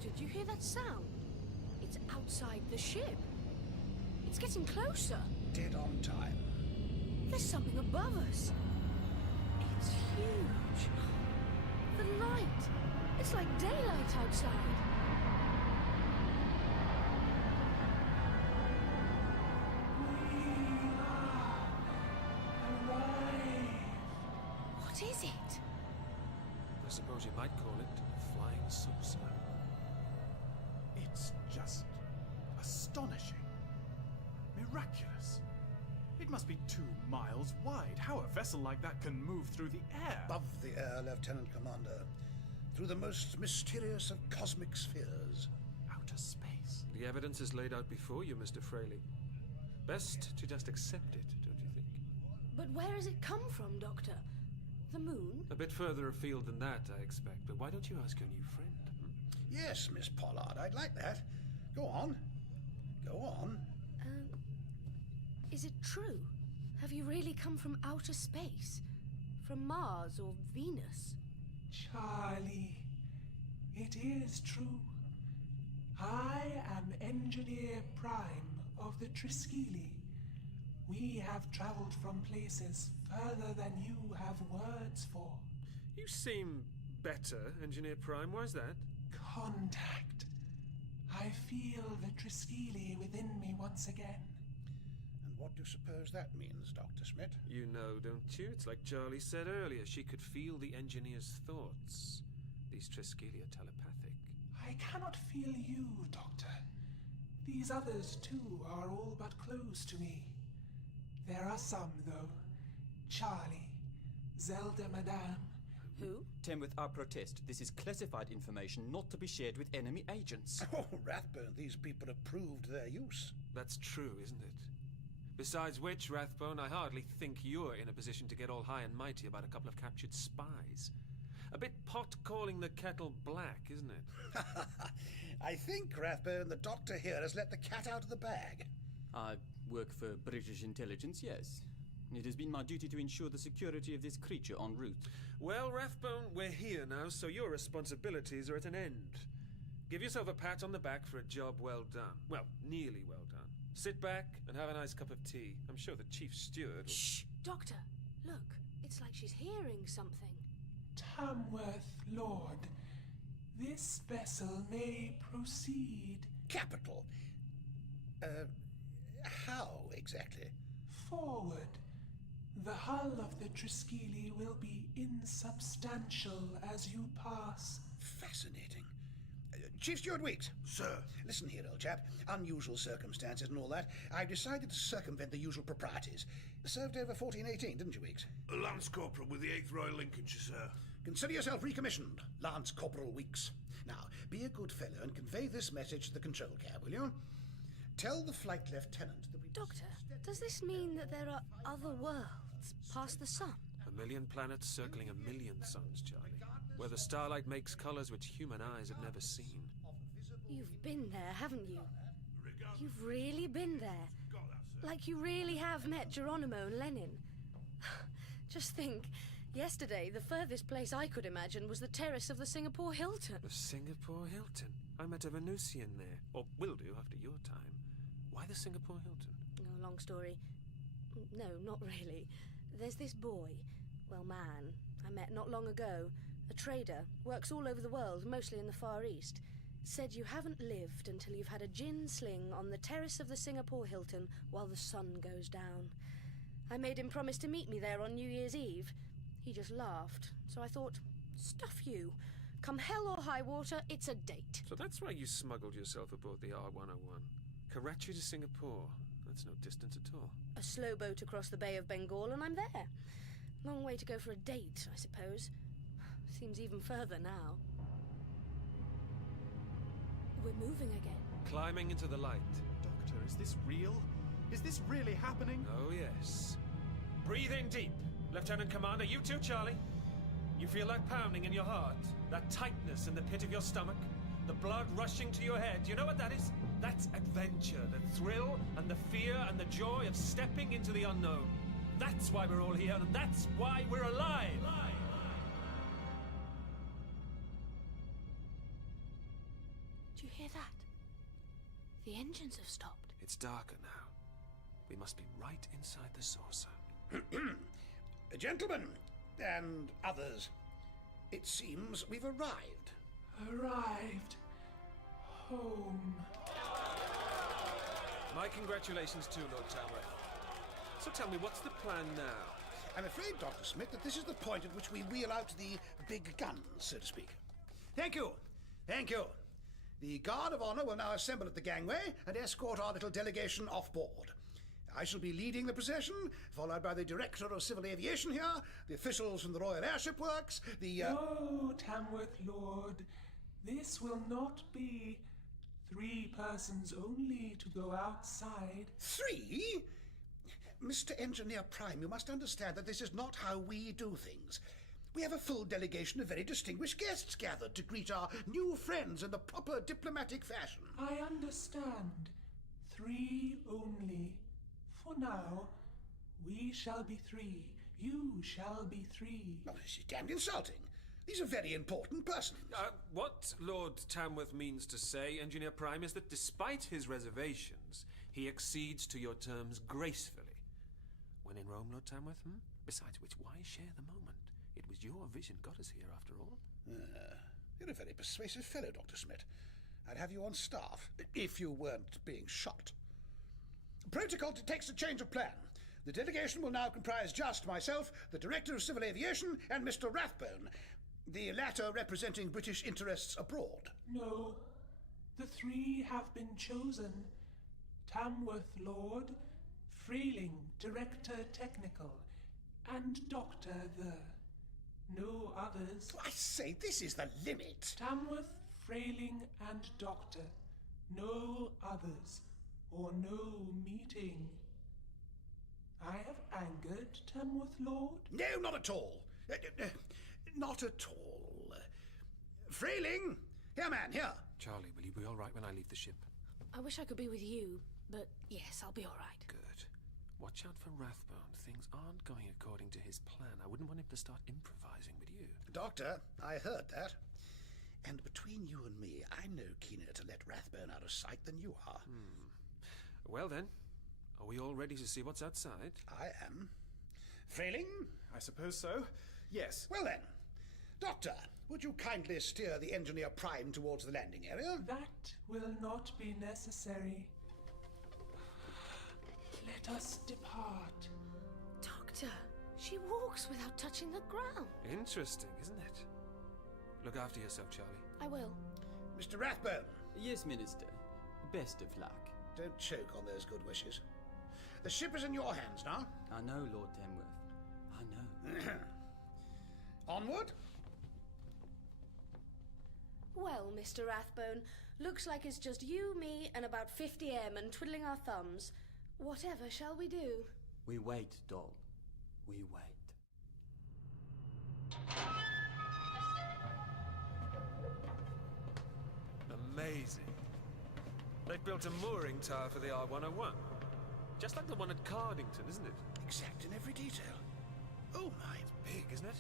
Did you hear that sound? It's outside the ship. It's getting closer. Dead on time. There's something above us. It's huge. The light. It's like daylight outside. We are arrived. What is it? I suppose you might call it a flying saucer. It's just astonishing. Miraculous. It must be 2 miles wide. How a vessel like that can move through the air. Above the air, Lieutenant Commander. Through the most mysterious of cosmic spheres. Outer space. The evidence is laid out before you, Mr. Fraley. Best to just accept it, don't you think? But where has it come from, Doctor? The moon? A bit further afield than that, I expect. But why don't you ask your new friend? Yes, Miss Pollard, I'd like that. Go on. Go on. Is it true? Have you really come from outer space? From Mars or Venus? Charlie, it is true. I am Engineer Prime of the Triskele. We have traveled from places further than you have words for. You seem better, Engineer Prime. Why's that? Contact. I feel the Triskele within me once again. And what do you suppose that means, Dr. Schmidt? You know, don't you? It's like Charlie said earlier. She could feel the engineer's thoughts. These Triskele are telepathic. I cannot feel you, Doctor. These others, too, are all but close to me. There are some, though. Charlie, Zelda Madame. Who? Tamworth, I protest. This is classified information not to be shared with enemy agents. Oh, Rathbone, these people have proved their use. That's true, isn't it? Besides which, Rathbone, I hardly think you're in a position to get all high and mighty about a couple of captured spies. A bit pot calling the kettle black, isn't it? I think, Rathbone, the doctor here has let the cat out of the bag. I work for British intelligence, yes. It has been my duty to ensure the security of this creature en route. Well, Rathbone, we're here now, so your responsibilities are at an end. Give yourself a pat on the back for a job well done. Well, nearly well done. Sit back and have a nice cup of tea. I'm sure the chief steward will... Shh! Doctor, look. It's like she's hearing something. Tamworth, Lord. This vessel may proceed. Capital. How exactly? Forward. The hull of the Triskele will be insubstantial as you pass. Fascinating. Chief Steward Weeks. Sir. Listen here, old chap. Unusual circumstances and all that. I've decided to circumvent the usual proprieties. Served over 1418, didn't you, Weeks? Lance Corporal with the 8th Royal Lincolnshire, sir. Consider yourself recommissioned, Lance Corporal Weeks. Now, be a good fellow and convey this message to the control cab, will you? Tell the flight lieutenant that we... Doctor, does this mean that there are other worlds past the sun? 1,000,000 planets circling 1,000,000 suns, Charlie. Where the starlight makes colours which human eyes have never seen. You've been there, haven't you? You've really been there. Like you really have met Geronimo and Lenin. Just think, yesterday the furthest place I could imagine was the terrace of the Singapore Hilton. The Singapore Hilton? I met a Venusian there. Or will do after your time. Why the Singapore Hilton? Oh, long story. No, not really. There's this boy, well, man, I met not long ago. A trader, works all over the world, mostly in the Far East. Said you haven't lived until you've had a gin sling on the terrace of the Singapore Hilton while the sun goes down. I made him promise to meet me there on New Year's Eve. He just laughed, so I thought, stuff you. Come hell or high water, it's a date. So that's why you smuggled yourself aboard the R101. Karachi to Singapore. That's no distance at all. A slow boat across the Bay of Bengal and I'm there. Long way to go for a date, I suppose. Seems even further now. We're moving again. Climbing into the light. Doctor, is this real? Is this really happening? Oh, yes. Breathe in deep. Lieutenant Commander, you too, Charlie. You feel that pounding in your heart? That tightness in the pit of your stomach? The blood rushing to your head? You know what that is? That's adventure, the thrill and the fear and the joy of stepping into the unknown. That's why we're all here, and that's why we're alive! Do you hear that? The engines have stopped. It's darker now. We must be right inside the saucer. Gentlemen, and others, it seems we've arrived. Arrived. Home. My congratulations too, Lord Tamworth. So tell me, what's the plan now? I'm afraid, Dr. Smith, that this is the point at which we wheel out the big guns, so to speak. Thank you. Thank you. The Guard of Honor will now assemble at the gangway and escort our little delegation off board. I shall be leading the procession, followed by the Director of Civil Aviation here, the officials from the Royal Airship Works, the... No, Tamworth Lord. This will not be 3 persons only to go outside. 3? Mr. Engineer Prime, you must understand that this is not how we do things. We have a full delegation of very distinguished guests gathered to greet our new friends in the proper diplomatic fashion. I understand. 3 only. For now, we shall be 3. You shall be 3. Oh, this is damned insulting. These are very important persons. What Lord Tamworth means to say, Engineer Prime, is that despite his reservations, he accedes to your terms gracefully. When in Rome, Lord Tamworth, Besides which, why share the moment? It was your vision got us here, after all. You're a very persuasive fellow, Dr. Smith. I'd have you on staff, if you weren't being shot. Protocol detects a change of plan. The delegation will now comprise just myself, the Director of Civil Aviation, and Mr. Rathbone, the latter representing British interests abroad. No, The three have been chosen. Tamworth Lord, Frayling, Director Technical, and Doctor the... No others. I say, this is the limit. Tamworth, Frayling, and Doctor. No others, or no meeting. I have angered Tamworth Lord? No, not at all. Not at all. Frayling! Here, man, here. Charlie, will you be all right when I leave the ship? I wish I could be with you, but yes, I'll be all right. Good. Watch out for Rathbone. Things aren't going according to his plan. I wouldn't want him to start improvising with you. Doctor, I heard that. And between you and me, I'm no keener to let Rathbone out of sight than you are. Well then, are we all ready to see what's outside? I am. Frayling? I suppose so. Yes. Well then, Doctor, would you kindly steer the Engineer Prime towards the landing area? That will not be necessary. Let us depart. Doctor, she walks without touching the ground. Interesting, isn't it? Look after yourself, Charlie. I will. Mr. Rathbone. Yes, Minister. Best of luck. Don't choke on those good wishes. The ship is in your hands now. I know, Lord Tamworth. I know. Onward? Well, Mr. Rathbone, looks like it's just you, me, and about 50 airmen twiddling our thumbs. Whatever shall we do? We wait, doll. We wait. Amazing. They've built a mooring tower for the R101. Just like the one at Cardington, isn't it? Exact in every detail. Oh my. It's big, isn't it?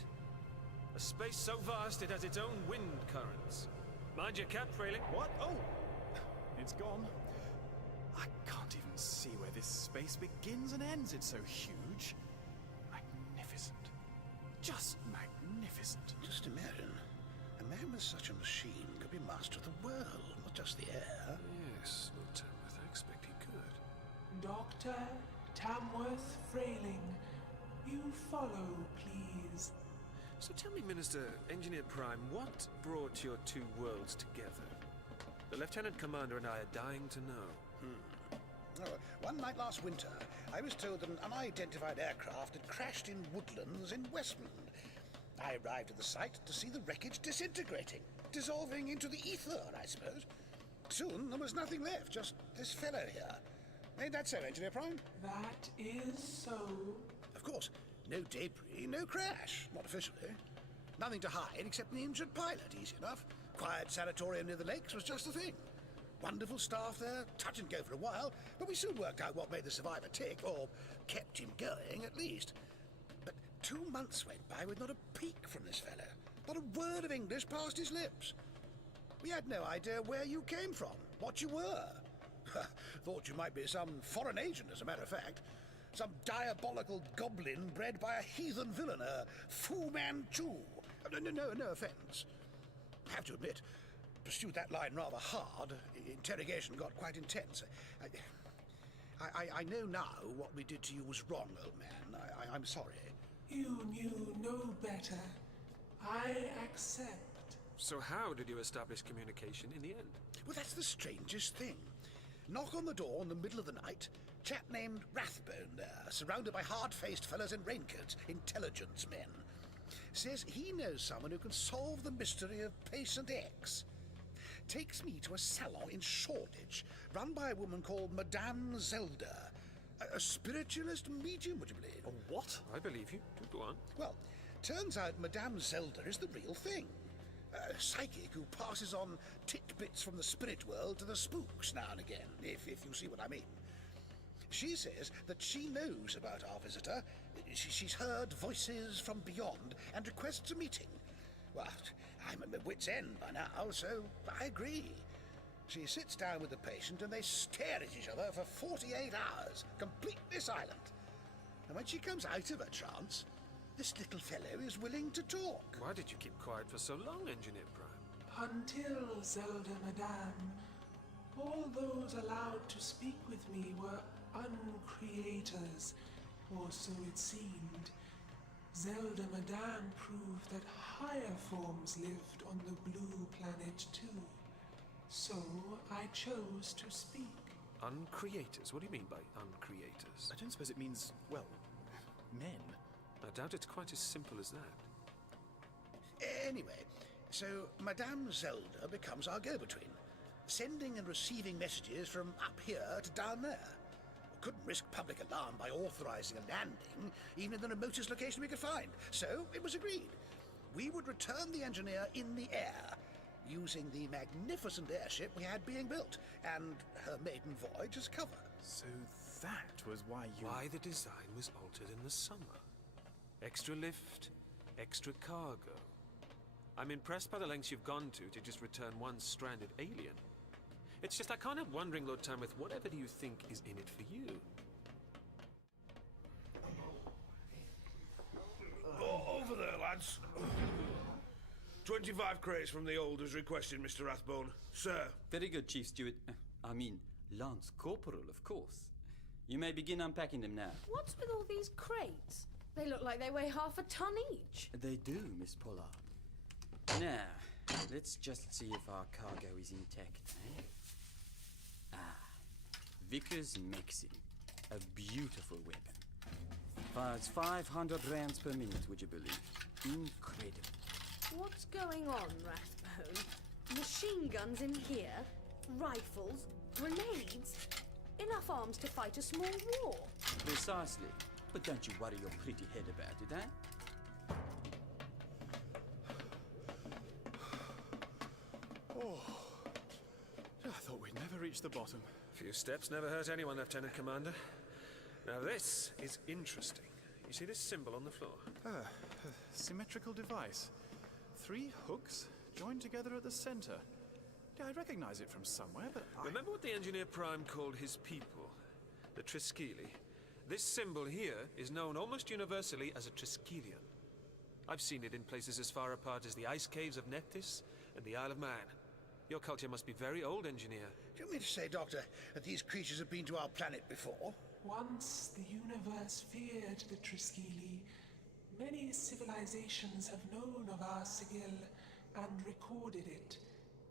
A space so vast it has its own wind currents. Mind your cap, Frayling. What? Oh! It's gone. I can't even see where this space begins and ends. It's so huge. Magnificent. Just magnificent. Just imagine. A man with such a machine could be master of the world, not just the air. Yes, Lord Tamworth, I expect he could. Dr. Tamworth Frayling, you follow, please. So tell me, Minister, Engineer Prime, what brought your two worlds together? The Lieutenant Commander and I are dying to know. Oh, one night last winter, I was told that an unidentified aircraft had crashed in woodlands in Westmond. I arrived at the site to see the wreckage disintegrating, dissolving into the ether, I suppose. Soon there was nothing left, just this fellow here. Ain't that so, Engineer Prime? That is so. Of course, no debris, no crash, not officially. Nothing to hide except an injured pilot, easy enough. Quiet sanatorium near the lakes was just the thing. Wonderful staff there, touch and go for a while, but we soon worked out what made the survivor tick, or kept him going, at least. But 2 months went by with not a peep from this fellow. Not a word of English passed his lips. We had no idea where you came from, what you were. Thought you might be some foreign agent, as a matter of fact. Some diabolical goblin bred by a heathen villain, a Fu Manchu. No offence. I have to admit, pursued that line rather hard. Interrogation got quite intense. I know now what we did to you was wrong, old man. I'm sorry. You knew no better. I accept. So how did you establish communication in the end? Well, that's the strangest thing. Knock on the door in the middle of the night, chap named Rathbone there, surrounded by hard-faced fellows in raincoats, intelligence men. Says he knows someone who can solve the mystery of Patient X. Takes me to a salon in Shoreditch, run by a woman called Madame Zelda. A spiritualist medium, would you believe? A what? I believe you. Do go on. Well, turns out Madame Zelda is the real thing. A psychic who passes on tidbits from the spirit world to the spooks now and again, if you see what I mean. She says that she knows about our visitor. She's heard voices from beyond and requests a meeting. Well, I'm at my wit's end by now, so I agree. She sits down with the patient and they stare at each other for 48 hours, completely silent. And when she comes out of her trance, this little fellow is willing to talk. Why did you keep quiet for so long, Engineer Prime? Until, Zelda Madame, all those allowed to speak with me were uncreators, or so it seemed. Zelda Madame proved that higher forms lived on the blue planet too. So I chose to speak. Uncreators? What do you mean by uncreators? I don't suppose it means, well, men. I doubt it's quite as simple as that. Anyway, so Madame Zelda becomes our go-between, sending and receiving messages from up here to down there. We couldn't risk public alarm by authorizing a landing, even in the remotest location we could find. So it was agreed. We would return the engineer in the air, using the magnificent airship we had being built, and her maiden voyage as cover. So that was why you... Why the design was altered in the summer. Extra lift, extra cargo. I'm impressed by the lengths you've gone to just return one stranded alien. It's just I can't help wondering, Lord Tamworth, whatever do you think is in it for you? Over there, lads. 25 crates from the old as requested, Mr. Rathbone. Sir. Very good, Chief Steward. I mean, Lance Corporal, of course. You may begin unpacking them now. What's with all these crates? They look like they weigh half a ton each. They do, Miss Pollard. Now, let's just see if our cargo is intact, eh? Vickers Maxim. A beautiful weapon. Fires 500 rounds per minute, would you believe? Incredible. What's going on, Rathbone? Machine guns in here? Rifles? Grenades? Enough arms to fight a small war. Precisely. But don't you worry your pretty head about it, eh? I thought we'd never reach the bottom. Few steps never hurt anyone, Lieutenant Commander. Now this is interesting. You see this symbol on the floor? A symmetrical device. 3 hooks joined together at the center. Yeah, I recognize it from somewhere, but Remember what the Engineer Prime called his people? The Triskeli. This symbol here is known almost universally as a Triskelion. I've seen it in places as far apart as the ice caves of Nephthys and the Isle of Man. Your culture must be very old, Engineer. Do you mean to say, Doctor, that these creatures have been to our planet before? Once the universe feared the Triskeli, many civilizations have known of our sigil and recorded it.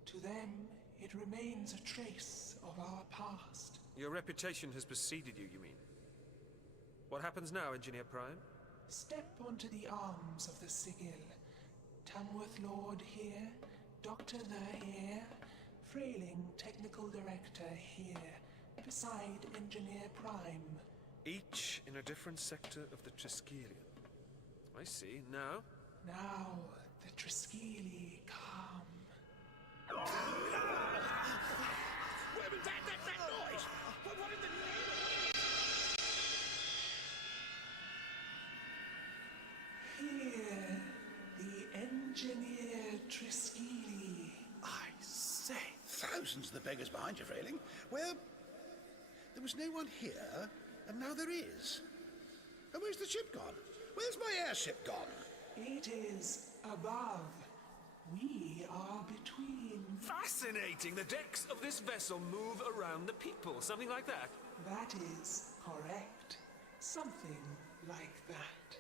To them, it remains a trace of our past. Your reputation has preceded you, you mean? What happens now, Engineer Prime? Step onto the arms of the sigil. Tamworth Lord here, Dr. The here, Frayling Technical Director here, beside Engineer Prime. Each in a different sector of the Triskelion. I see. Now? Now, the Triskeli come. Where was that noise? What in the name? Here, the Engineer Triskeli. I say. Thousands of the beggars behind you, Frayling. Where... There was no one here, and now there is. And where's the ship gone? Where's my airship gone? It is above. We are between. Fascinating! The decks of this vessel move around the people. Something like that? That is correct. Something like that.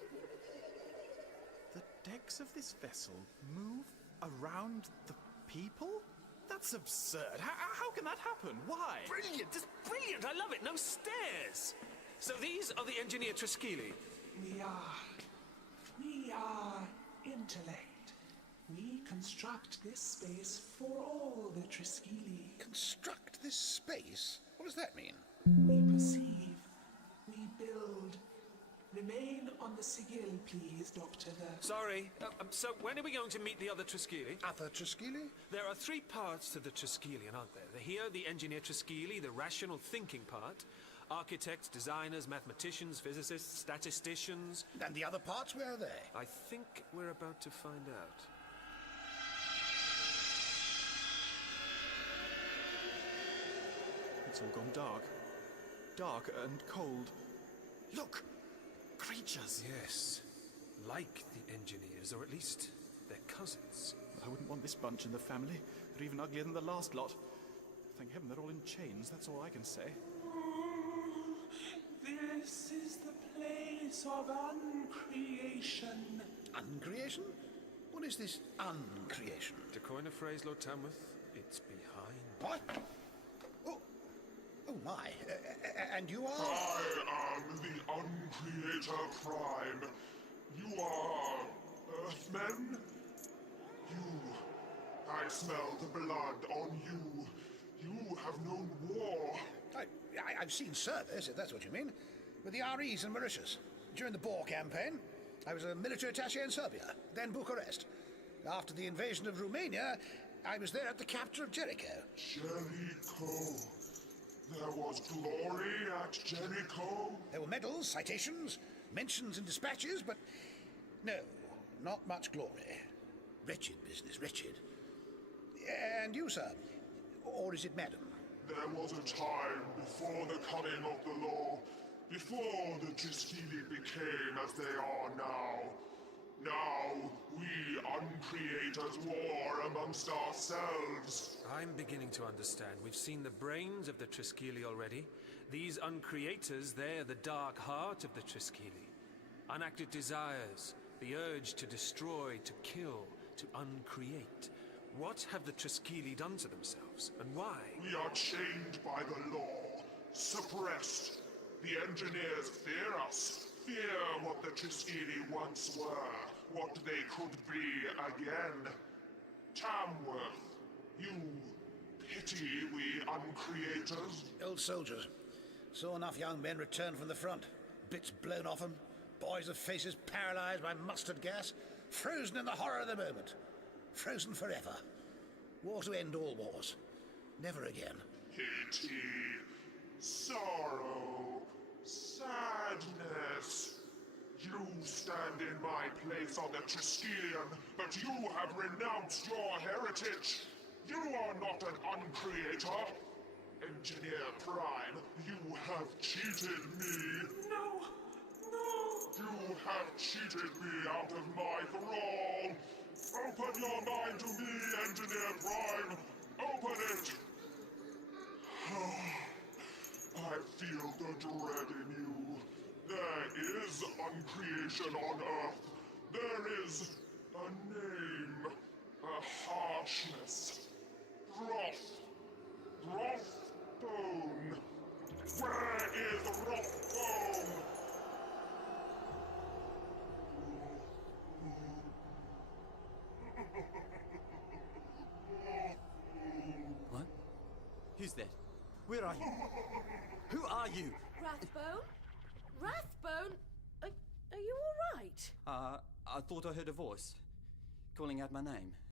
The decks of this vessel move around the people? That's absurd. How can that happen? Why? Brilliant! Just brilliant! I love it! No stairs! So these are the Engineer Triskeli. We are intellect. We construct this space for all the Triskeli. Construct this space? What does that mean? We perceive. We build. Remain on the sigil, please, Dr. The... Sorry. So when are we going to meet the other Triskeli? Other Triskeli? There are 3 parts to the Triskelion, aren't there? Here, the Engineer Triskeli, the rational thinking part. Architects, designers, mathematicians, physicists, statisticians. And the other parts, where are they? I think we're about to find out. It's all gone dark. Dark and cold. Look! Creatures! Yes. Like the engineers, or at least their cousins. I wouldn't want this bunch in the family. They're even uglier than the last lot. Thank heaven they're all in chains, that's all I can say. This is the place of uncreation. Uncreation? What is this uncreation? To coin a phrase, Lord Tamworth, it's behind What? Oh my. And you are? I am the Uncreator Prime. You are Earthmen? I smell the blood on you. You have known war. I've seen service, if that's what you mean, with the REs in Mauritius. During the Boer campaign, I was a military attaché in Serbia, then Bucharest. After the invasion of Romania, I was there at the capture of Jericho. Jericho. There was glory at Jericho? There were medals, citations, mentions in dispatches, but no, not much glory. Wretched business, wretched. And you, sir? Or is it madam? There was a time before the coming of the law, before the Triskeli became as they are now. Now, we Uncreators war amongst ourselves. I'm beginning to understand. We've seen the brains of the Triskeli already. These Uncreators, they're the dark heart of the Triskeli. Unacted desires, the urge to destroy, to kill, to uncreate. What have the Triskeli done to themselves, and why? We are chained by the law, suppressed. The engineers fear us, fear what the Triskeli once were, what they could be again. Tamworth, you pity we Uncreators? Old soldiers. Saw enough young men return from the front. Bits blown off them. Boys with faces paralysed by mustard gas. Frozen in the horror of the moment. Frozen forever. War to end all wars. Never again. Pity, sorrow, sadness. You stand in my place on the Triskelion, but you have renounced your heritage. You are not an Uncreator. Engineer Prime, you have cheated me. No! You have cheated me out of my thrall. Open your mind to me, Engineer Prime. Open it. I feel the dread in you. There is uncreation on Earth. There is a name, a harshness. Rothbone. Where is Rothbone? What? Who's that? Where are you? Who are you? Rathbone? Rathbone? Are you all right? I thought I heard a voice calling out my name.